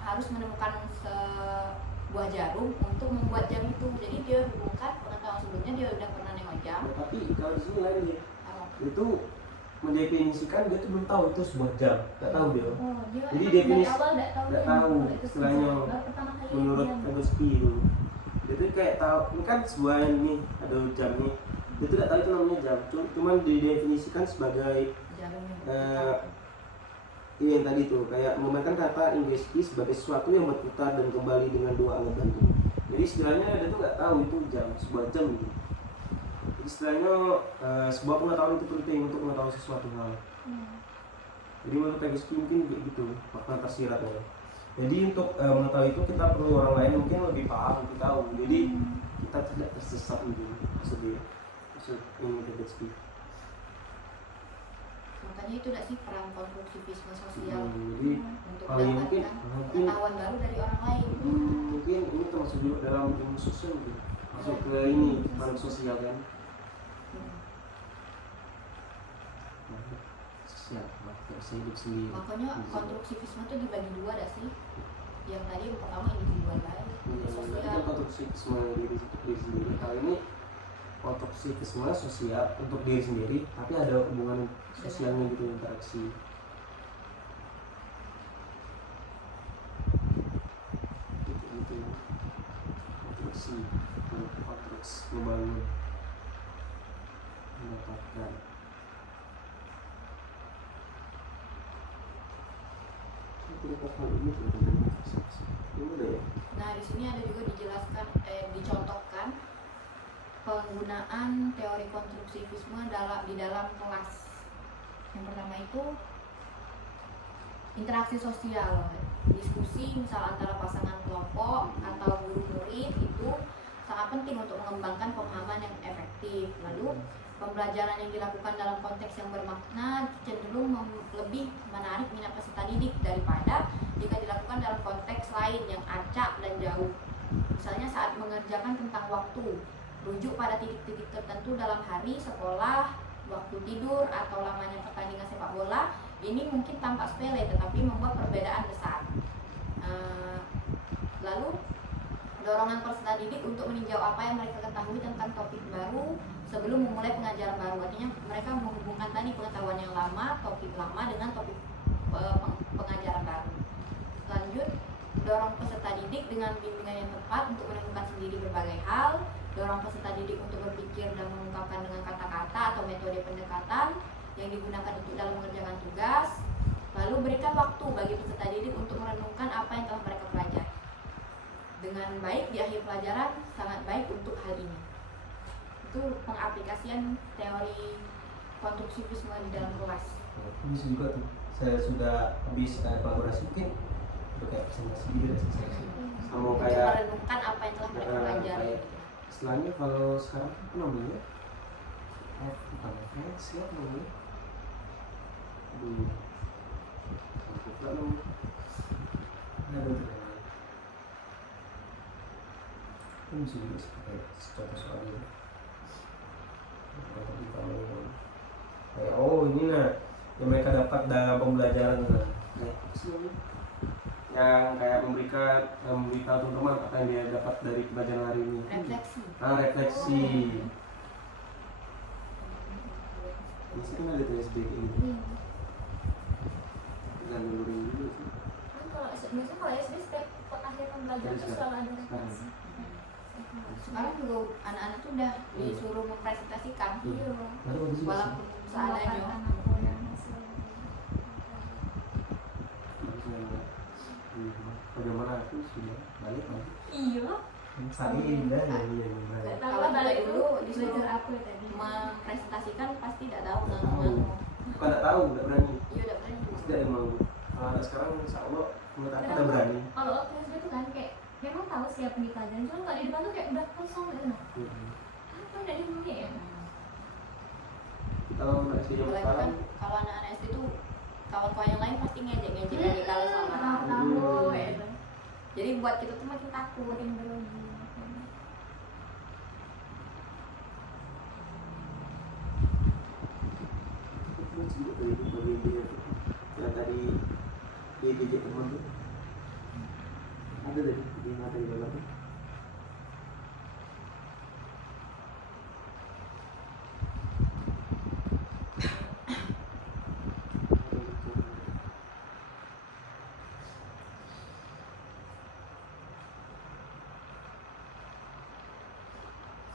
harus menemukan sebuah jarum untuk membuat jam itu. Jadi dia hubungkan pengetahuan sebelumnya, dia udah pernah nengok jam. Ya, tapi kalau di sini lain dia. Oh, Itu mendefinisikan dia tuh belum tahu itu sebuah jam, nggak tahu dia. Oh, dia Jadi emang definisi- dari awal nggak tahu nggak yang tahu kalau itu istilahnya. sejarah. Baru pertama kali Menurut lihat jam. Vygotsky itu, dia tuh kayak tahu ini kan sebuah ini ada jam nih, dia tuh nggak tahu itu namanya jam, cuman didefinisikan sebagai jarum yang Eh, berputar. ini yang tadi tuh kayak menggunakan kata Inggriski sebagai sesuatu yang berputar dan kembali dengan 2 alat bantu. Jadi istilahnya dia tuh nggak tahu itu jam, sebuah jam gitu. Jadi istilahnya sebuah pengetahuan itu penting untuk mengetahui sesuatu hal. Jadi menurut Vygotsky mungkin kayak gitu makna tersiratnya. Jadi untuk mengetahui itu kita perlu orang lain mungkin lebih paham, lebih tahu. Jadi kita tidak tersesat gitu maksudnya. Maksud ini Vygotsky. Makanya itu enggak sih peran konstruktivisme sosial Jadi untuk hal ini mungkin mendapatkan pengetahuan baru dari orang lain. mungkin ini termasuk juga dalam ilmu sosial gitu. Masuk ke ini makhluk sosial kan. Makhluk sosial, makhluk hidup sendiri. Makanya konstruktivisme itu dibagi 2 dah sih. Yang tadi yang pertama individual baik, Itu sosial. konstruktivisme diri sendiri. Kali ini konstruktivisme sosial untuk diri sendiri, tapi ada hubungan sosialnya gitu, interaksi. Gitu. Konstruksi membangun, mendapatkan. Ini udah ya? Nah, di sini ada juga dicontohkan penggunaan teori konstruktivisme di dalam kelas. Yang pertama itu interaksi sosial, diskusi misal antara pasangan kelompok atau guru murid itu sangat penting untuk mengembangkan pemahaman yang efektif. Lalu pembelajaran yang dilakukan dalam konteks yang bermakna cenderung lebih menarik minat peserta didik daripada jika dilakukan dalam konteks lain yang acak dan jauh. Misalnya saat mengerjakan tentang waktu, rujuk pada titik-titik tertentu dalam hari, sekolah, waktu tidur, atau lamanya pertandingan sepak bola, ini mungkin tampak sepele tetapi membuat perbedaan besar. Lalu dorongan peserta didik untuk meninjau apa yang mereka ketahui tentang topik baru sebelum memulai pengajaran baru. Artinya mereka menghubungkan tadi pengetahuan yang lama, topik lama dengan topik pengajaran baru. Lanjut, dorong peserta didik dengan bimbingan yang tepat untuk menemukan sendiri berbagai hal. Dorong peserta didik untuk berpikir dan mengungkapkan dengan kata-kata atau metode pendekatan yang digunakan untuk dalam mengerjakan tugas. Lalu berikan waktu bagi peserta didik untuk merenungkan apa yang telah mereka pelajari. Dengan baik di akhir pelajaran sangat baik untuk hal ini. Itu pengaplikasian teori konstruktivisme di dalam kelas. Ini juga tuh, saya sudah habis kayak kolaborasi mungkin udah kayak presentasi gitu ya, sama kayak merenungkan apa yang telah mereka pelajari. Istilahnya kalau sekarang apa namanya? Bukan refleksi apa namanya? Lupa namanya. Ini bisa juga kayak contoh soal ini. Kayak ini yang mereka dapat dalam pembelajaran yang kayak memberitahu teman-teman apa yang dia dapat dari pelajaran hari ini. Refleksi. Ini sih kan ada TSB kayak gitu. Dan dulurin dulu sih. Biasanya kalau SD setiap akhir pembelajaran itu selalu ada refleksi. Sekarang juga anak-anak tuh udah disuruh mempresentasikan. Walaupun seadanya. Bagaimana aku sudah balik lagi? Iya. Saling indah yang balik. Kalau balik dulu disuruh mempresentasikan pasti tidak tahu ngomong. Bukan tidak tahu, tidak berani. Iya, tidak berani. Tidak emang. Kalau anak sekarang insya Allah menurut aku udah berani. Kalau waktu SD itu kan kayak memang tahu siapa di pelajaran, cuma nggak di depan tuh kayak udah kosong gitu. Apa dari dunia ya? Kalau anak SD yang sekarang, kalau anak-anak SD tuh kawan-kawan yang lain pasti ngejek-ngejek aja kalau sama tahu ya. Jadi buat kita tuh makin takut, Makin berlebih. yang tadi dia diajak teman tuh ada tadi di mata di dalam tuh.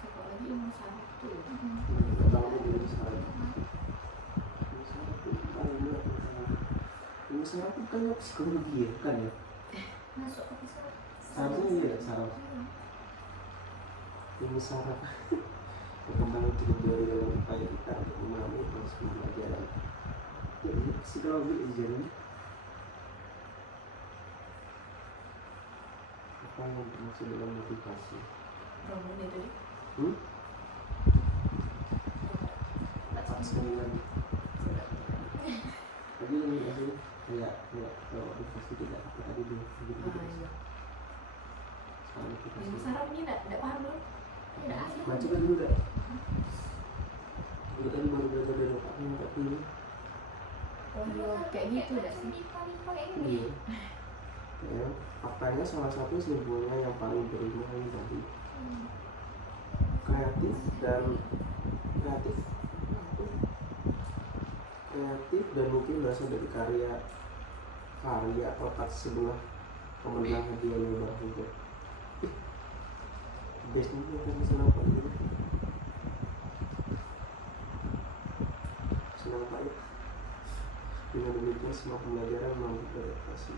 siapa lagi yang sama tuh. Ini saraf itu kan psikologi ya, kan ya? Masuk ke pesawat. Seharusnya iya saraf. Ini saraf perkembangan teori dalam upaya kita untuk memahami proses pembelajaran. Jadi psikologi jadi apa yang dimaksud dengan motivasi? Rombong itu deh. Pas sekali lagi. Jadi ini aja kayak kalau motivasi tidak apa tadi dulu gitu. Iya. Soal motivasi. Yang saraf ini tidak paham loh. Tidak asli. Baca kan dulu gak? Gue tadi baru belajar dari Pak ini. Oh iya, kayak gitu dah sih. Iya. Ya, faktanya salah satu simpulnya yang paling berima ini tadi kreatif dan mungkin berasal dari karya otak sebelah pemenang hadiah Nobel juga. Best nih yang bisa nampak gitu. Senang Pak ya. Dengan demikian semua pembelajaran mampu beradaptasi.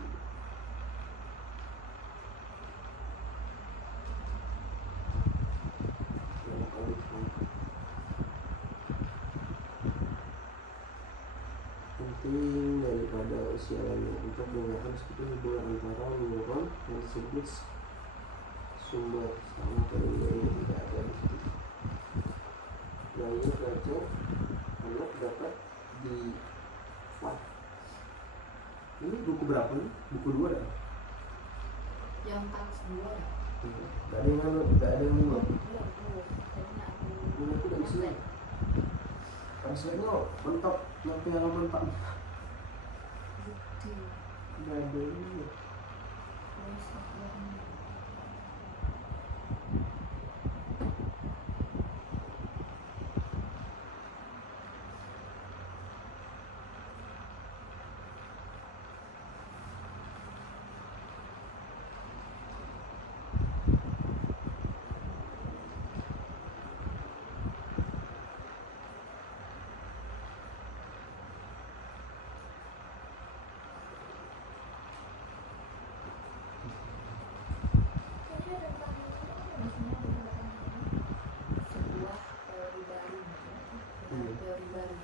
sosialnya untuk mengingatkan seperti hubungan antara neuron yang disebut sumber sama terlalu ini tidak ada di situ. Gaya belajar anak dapat di ini buku berapa nih? Buku 2 dah? Yang 42 dah. Gak ada yang gak ada yang Oh, mulai. belum tuh. Tadi nak aku Aku gak bisa. Translate-nya mentok sampai halaman 4. gitu. Gak ada ini. Terus aku sebuah teori baru, teori baru.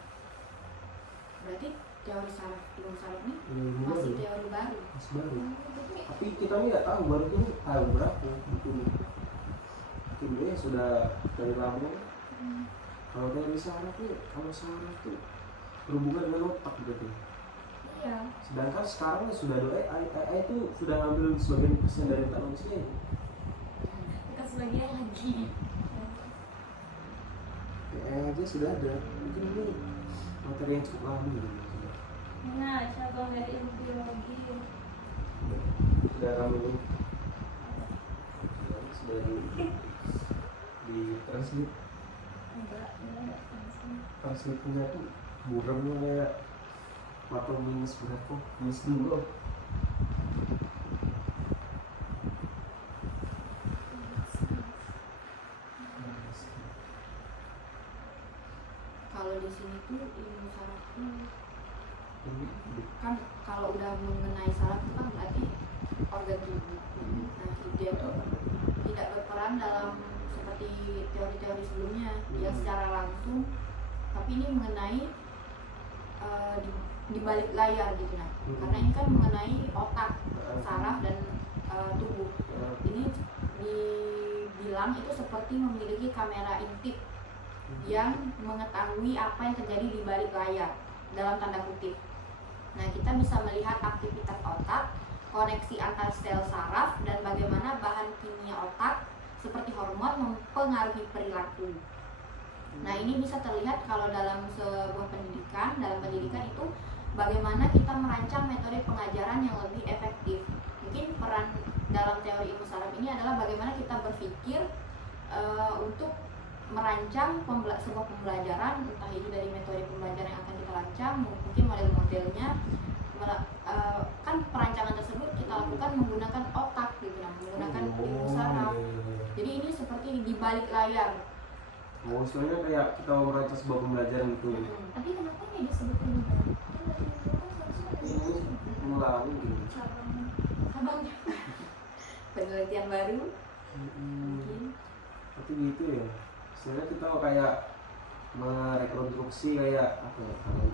Berarti teori saraf ilmu saraf ini masih teori baru. Masih baru. Tapi kita ini nggak tahu baru ini tahun berapa buku ini. Mungkin dia sudah dari lama. Kalau dari saraf tuh, kalau saraf tuh berhubungan dengan otak gitu. Iya. Sedangkan sekarang sudah ada AI itu sudah ngambil sebagian persen dari otak manusia. Bukan sebagian lagi. AI aja sudah ada. Mungkin ini materi yang cukup lama gitu. Nah, cabang dari ilmu biologi. Sudah kami ini sudah di translate. Enggak Translate-nya tuh buramnya kayak mata minus berapa? Minus 2. Kalau di sini tuh ilmu saraf tuh kan kalau udah mengenai saraf itu kan berarti organ tubuh. Nah, dia tuh tidak berperan dalam seperti teori-teori sebelumnya yang secara langsung, tapi ini mengenai di balik layar gitu nah. Karena ini kan mengenai otak, saraf dan tubuh. Ini dibilang itu seperti memiliki kamera intip yang mengetahui apa yang terjadi di balik layar dalam tanda kutip. Nah, kita bisa melihat aktivitas otak, koneksi antar sel saraf, dan bagaimana bahan kimia otak seperti hormon mempengaruhi perilaku. Nah, ini bisa terlihat kalau dalam sebuah pendidikan, dalam pendidikan itu bagaimana kita merancang metode pengajaran yang lebih efektif. Mungkin peran dalam teori ilmu saraf ini adalah bagaimana kita berpikir untuk merancang sebuah pembelajaran, entah itu dari metode pembelajaran yang akan kita rancang, mungkin model-modelnya. Kan perancangan tersebut kita lakukan menggunakan otak gitu, menggunakan ilmu saraf. Jadi ini seperti di balik layar. Oh, istilahnya kayak kita mau merancang sebuah pembelajaran gitu. Tapi kenapa ini disebut ilmu baru? Ini melalui gitu. Cabangnya. Penelitian baru mungkin. Tapi gitu ya. Istilahnya kita kayak merekonstruksi kayak apa ya, kalau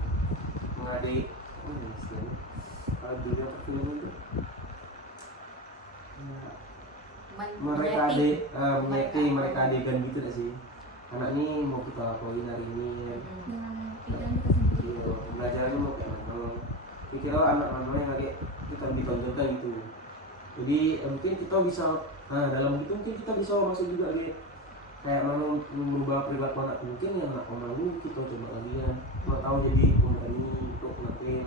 mengadai istilahnya kalau dunia perfilman itu mereka adegan gitu gak sih, anak ini mau kita lakuin hari ini Dengan pikiran kita sendiri. gitu, pembelajarannya mau kayak mana, pikirlah anak mana yang lagi kita ditonjolkan gitu. Jadi mungkin kita bisa, dalam itu mungkin kita bisa masuk juga gitu, kayak mana merubah perilaku anak, mungkin yang anak pemalu kita coba latihan mau tahu jadi pemberani untuk penampil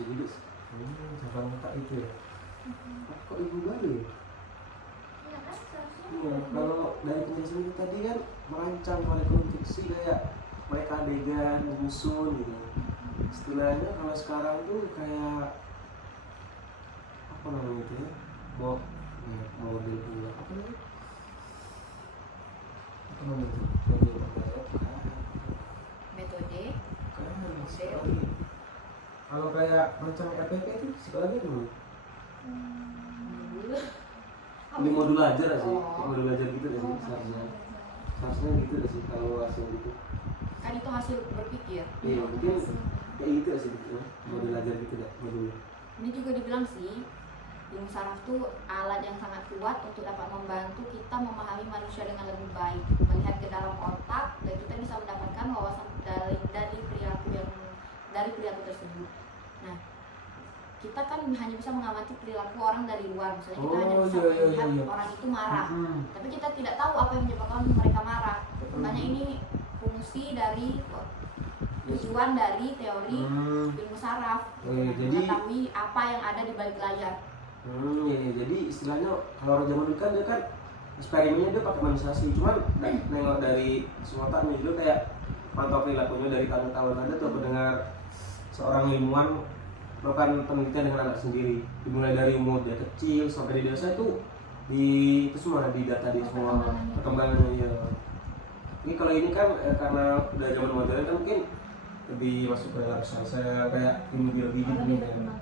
jadi cabang otak itu ya. Kok ibu baru ya? Iya kan seharusnya. Iya, kalau dari penjelasan itu tadi kan merancang, merekonstruksi kayak mereka adegan, menyusun gitu. Istilahnya kalau sekarang tuh kayak apa namanya itu ya? Model pula apa namanya? Apa namanya itu? Model Metode psikologi. Kalau kayak merancang RPP itu psikologi dulu. Ini modul ajar sih, modul ajar gitu sih seharusnya. Seharusnya gitu sih kalau hasil gitu. kan itu hasil berpikir. Iya, mungkin kayak gitu sih gitu, model ajar gitu ya modelnya. Ini juga dibilang sih, ilmu saraf tuh alat yang sangat kuat untuk dapat membantu kita memahami manusia dengan lebih baik, melihat ke dalam otak, dan kita bisa mendapatkan wawasan dari perilaku tersebut. Nah, kita kan hanya bisa mengamati perilaku orang dari luar, misalnya kita hanya bisa melihat orang itu marah, tapi kita tidak tahu apa yang menyebabkan mereka marah. Makanya ini fungsi dari tujuan dari teori ilmu saraf, mengetahui apa yang ada di balik layar. Jadi istilahnya kalau orang zaman dulu kan dia kan eksperimennya dia pakai manusia asli, cuman nengok dari semuanya juga kayak pantau perilakunya dari tahun-tahun ada tuh mendengar seorang ilmuwan melakukan penelitian dengan anak sendiri, dimulai dari umur dia kecil sampai dia dewasa itu semua di data di semua perkembangannya ya. Ini kalau ini kan karena udah zaman modern kan mungkin lebih masuk ke dalam sel kayak ilmu biologi gitu nih kan.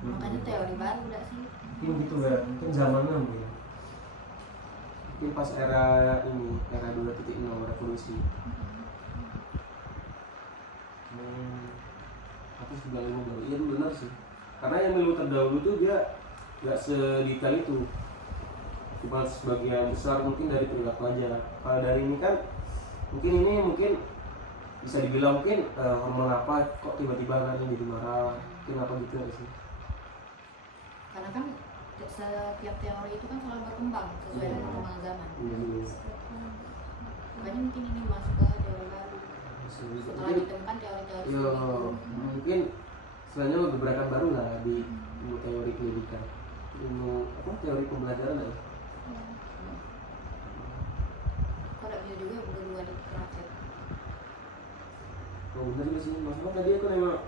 Makanya teori baru udah sih. Mungkin gitu ya, mungkin zamannya mungkin pas era 2.0 revolusi. Aku sudah ilmu baru, iya benar sih. Karena yang ilmu terdahulu tuh dia nggak sedetail itu, cuma sebagian besar mungkin dari perilaku aja. Kalau dari ini kan mungkin bisa dibilang mungkin hormon apa kok tiba-tiba anaknya jadi marah, mungkin apa gitu ya sih. Karena kan setiap teori itu kan selalu berkembang sesuai dengan perkembangan zaman. Makanya mungkin ini masuk ke teori baru. Setelah ditemukan teori-teori itu mungkin selanjutnya gebrakan baru lah di ilmu teori pendidikan, teori pembelajaran ya. Kok tidak bisa juga berdua di praktek? Benar juga sih, maksudnya tadi aku nengok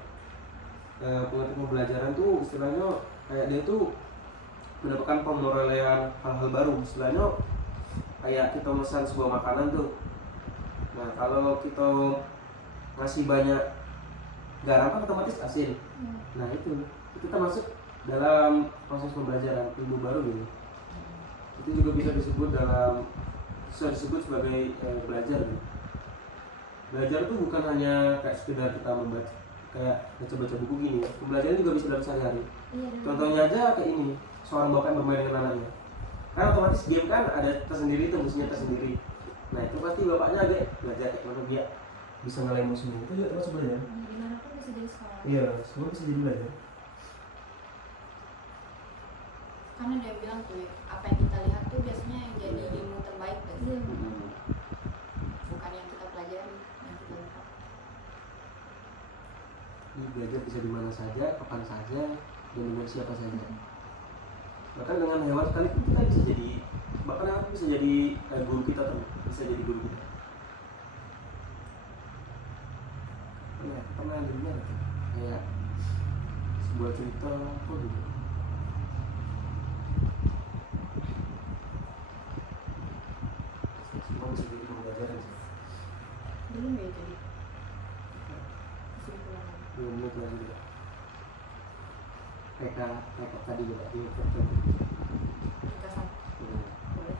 pengertian pembelajaran tuh istilahnya kayak dia tuh mendapatkan pemorelan hal-hal baru, istilahnya kayak kita memesan sebuah makanan tuh. Nah kalau kita ngasih banyak garam kan otomatis asin. Nah itu termasuk dalam proses pembelajaran ilmu baru gitu. Itu juga bisa disebut sebagai belajar gitu. Belajar tuh bukan hanya kayak sekedar kita membaca, kayak baca buku gini. Pembelajaran juga bisa dalam sehari-hari. Contohnya aja kayak ini, seorang bapak yang bermain dengan anaknya. Kan otomatis game kan ada tersendiri tuh, musuhnya tersendiri. Nah itu pasti bapaknya agak belajar kayak mana dia bisa ngalahin musuhnya. Itu juga termasuk belajar. Dimanapun bisa jadi sekolah. Iya, semua bisa jadi belajar. Karena dia bilang tuh apa yang kita lihat tuh biasanya yang jadi ilmu terbaik kan? Bukan yang kita pelajari, yang kita lihat. Ini belajar bisa di mana saja, kapan saja, dan dengan siapa saja. Bahkan dengan hewan sekali kita bisa jadi, bahkan hewan bisa jadi guru kita tuh, bisa jadi guru kita. Pernah dengar kayak sebuah cerita apa gitu. Semua bisa jadi pembelajaran sih. Belum ya jadi kesimpulan. Belum lagi juga. PK tadi juga di pertemuan. Ringkasan. Boleh.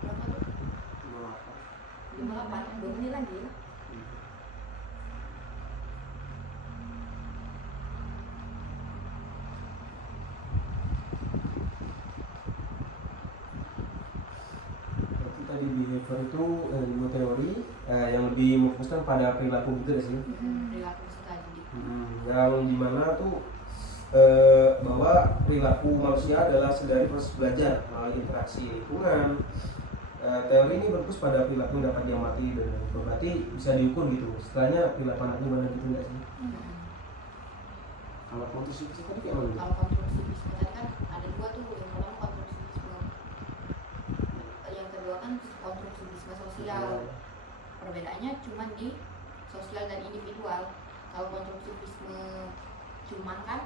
Berapa tuh? 58. 2 menit lagi ya. Tadi behavior itu ilmu teori yang lebih memfokuskan pada perilaku gitu ya sih. Perilaku peserta didik. Yang dimana tuh bahwa perilaku manusia adalah dari proses belajar melalui interaksi lingkungan. Teori ini berfokus pada perilaku yang dapat diamati dan berarti bisa diukur gitu. Setelahnya perilaku anak gimana gitu nggak sih? Kalau konstruksi tadi kayak mana? Kalau konstruksi tadi kan ada dua tuh, yang pertama konstruktivisme, yang kedua kan konstruktivisme sosial. Perbedaannya cuma di sosial dan individual. Kalau konstruktivisme cuman kan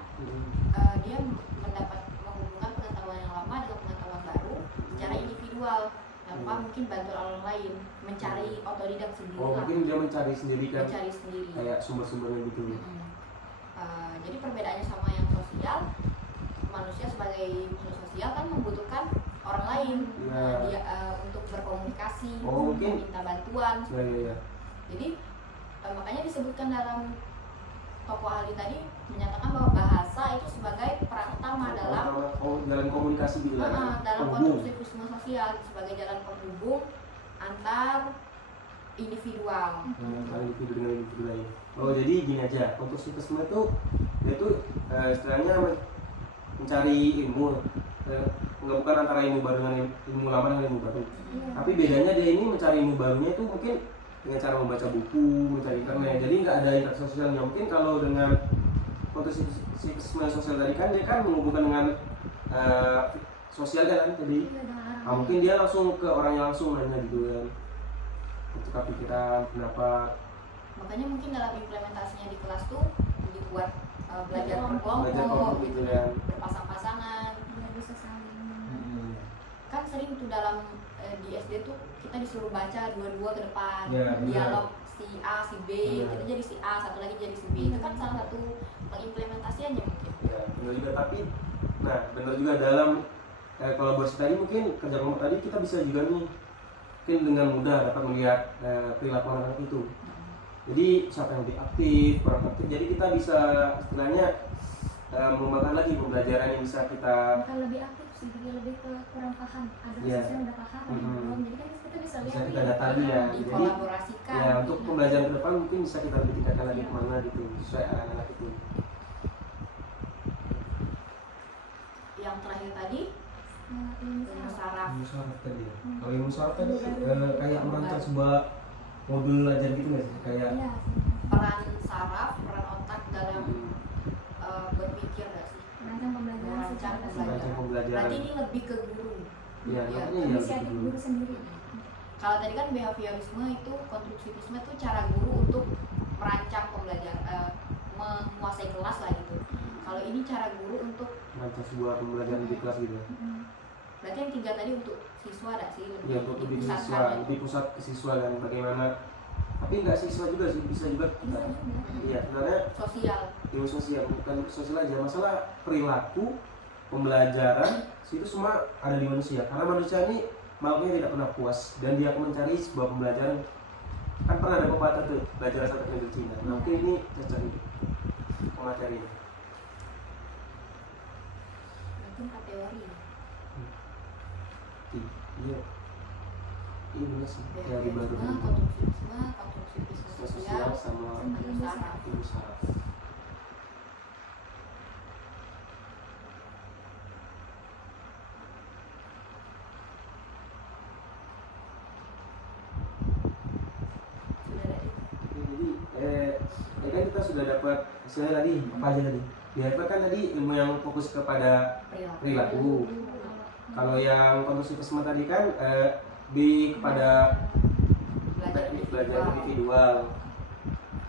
dia menghubungkan pengetahuan yang lama dengan pengetahuan baru secara individual tanpa mungkin bantuan orang lain, mencari otodidak sendiri. Mungkin dia mencari sendiri kan? Mencari sendiri. Kayak sumber-sumbernya gitu. Jadi perbedaannya sama yang sosial, manusia sebagai makhluk sosial kan membutuhkan orang lain dia untuk berkomunikasi, mungkin meminta bantuan. Ya. Jadi makanya disebutkan dalam tokoh ahli tadi menyatakan bahwa bahasa itu sebagai peran utama dalam jalan komunikasi gitu kan, dalam konstruksi sosial, sebagai jalan penghubung antar individual. Antara individu dengan individu lain. Oh jadi gini aja, konstruktivisme itu dia tuh istilahnya mencari ilmu, nggak bukan antara ilmu baru dengan ilmu lama dengan ilmu baru. Tapi bedanya dia ini mencari ilmu barunya itu mungkin dengan cara membaca buku, mencari internet. Jadi nggak ada interaksi sosialnya. Mungkin kalau dengan konstruktivisme sosial tadi kan dia kan menghubungkan dengan sosial kan, jadi mungkin dia langsung ke orangnya langsung nanya gitu kan, tukar pikiran, pendapat. Makanya mungkin dalam implementasinya di kelas tuh dibuat belajar berkelompok gitu kan, berpasang-pasangan. Bisa saling Kan sering tuh dalam di SD tuh kita disuruh baca dua-dua ke depan, Ya, dialog si A, si B, Benar. kita jadi si A, satu lagi jadi si B. Itu kan salah satu pengimplementasiannya mungkin. Ya benar juga, tapi nah benar juga dalam kolaborasi tadi mungkin kerja kelompok tadi kita bisa juga nih mungkin dengan mudah dapat melihat perilaku anak-anak itu. Jadi siapa yang lebih aktif, kurang aktif. Jadi kita bisa istilahnya mengembangkan lagi pembelajaran yang bisa kita. bukan lebih aktif sih, dia lebih ke kurang paham. Ada Iya. siswa yang udah paham, ada yang belum. Jadi kan kita bisa lihat Bisa kita nih, data lagi ya. Jadi Dikolaborasikan. ya untuk pembelajaran ke depan mungkin bisa kita lebih tingkatkan lagi kemana gitu sesuai anak-anak itu. Yang terakhir tadi ilmu ilmu saraf. saraf. Ilmu saraf tadi ya. Kalau ilmu saraf tadi kayak merancang sebuah modul ajar gitu nggak sih? Kayak Iya. Peran saraf, peran otak dalam berpikir nggak sih? Merancang pembelajaran Merancang secara pembelajaran. merancang pembelajaran. Berarti ini lebih ke guru. Iya, Ya. namanya ya inisiatif gitu. guru sendiri. Kalau tadi kan behaviorisme itu, konstruktivisme itu cara guru untuk merancang pembelajaran, menguasai kelas lah gitu. Kalau ini cara guru untuk, Merancang sebuah pembelajaran di kelas gitu. berarti yang tiga tadi untuk siswa ada sih, Iya, untuk lebih ke siswa, lebih pusat ke siswa dan bagaimana. Tapi nggak siswa juga sih, bisa juga kita. Bisa juga. Iya, sebenarnya sosial. ilmu sosial bukan sosial aja, masalah perilaku, pembelajaran itu semua ada di manusia. Karena manusia ini makhluknya tidak pernah puas dan dia akan mencari sebuah pembelajaran. Kan pernah ada pepatah tuh, belajar sampai negeri Cina. Nah, mungkin ini cocok nih pematerinya. Berarti 4 teori. Iya, ini benar sih. Teori baru Behaviorisme, konstruktivisme sosial sosial, sama ilmu saraf. ilmu saraf. Sudah ada di Jadi kan kita sudah dapat hasilnya tadi apa aja tadi? Di HP kan tadi ilmu yang fokus kepada perilaku. Kalau yang konstruktivisme tadi kan lebih kepada teknik belajar individual.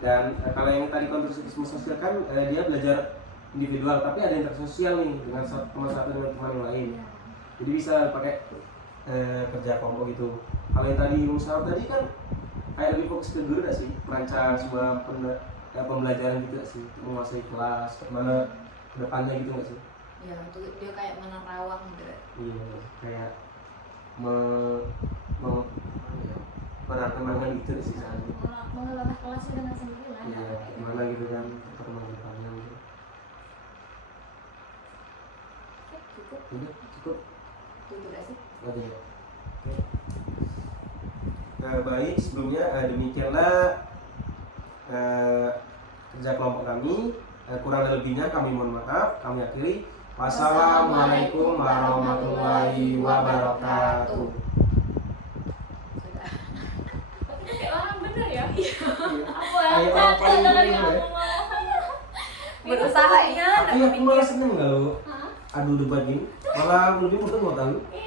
Dan kalau yang tadi konstruktivisme sosial kan dia belajar individual, tapi ada interaksi sosial nih dengan satu dengan teman yang lain. Jadi bisa pakai kerja kelompok gitu. Kalau yang tadi ilmu saraf tadi kan kayak lebih fokus ke guru gak sih? Merancang sebuah pembelajaran gitu gak sih? Menguasai kelas, kemana ke depannya gitu gak sih? Ya, itu dia kayak menerawang gitu. Iya, kayak menanam gitu sih soalnya. Mengelola kelas dengan sendiri lah. Iya, gimana gitu kan perkembangan depannya gitu. Cukup. Udah cukup. Itu udah sih. Oke. Baik, sebelumnya demikianlah kerja kelompok kami. Kurang dan lebihnya kami mohon maaf. Kami akhiri. Wassalamualaikum warahmatullahi wabarakatuh. Sudah. Kayak orang bener ya. Kayak orang paling bener ya. Berusaha ya. Tapi aku malah seneng gak lo adu debat gini. Malah lebih mudah mau tahu. Iya.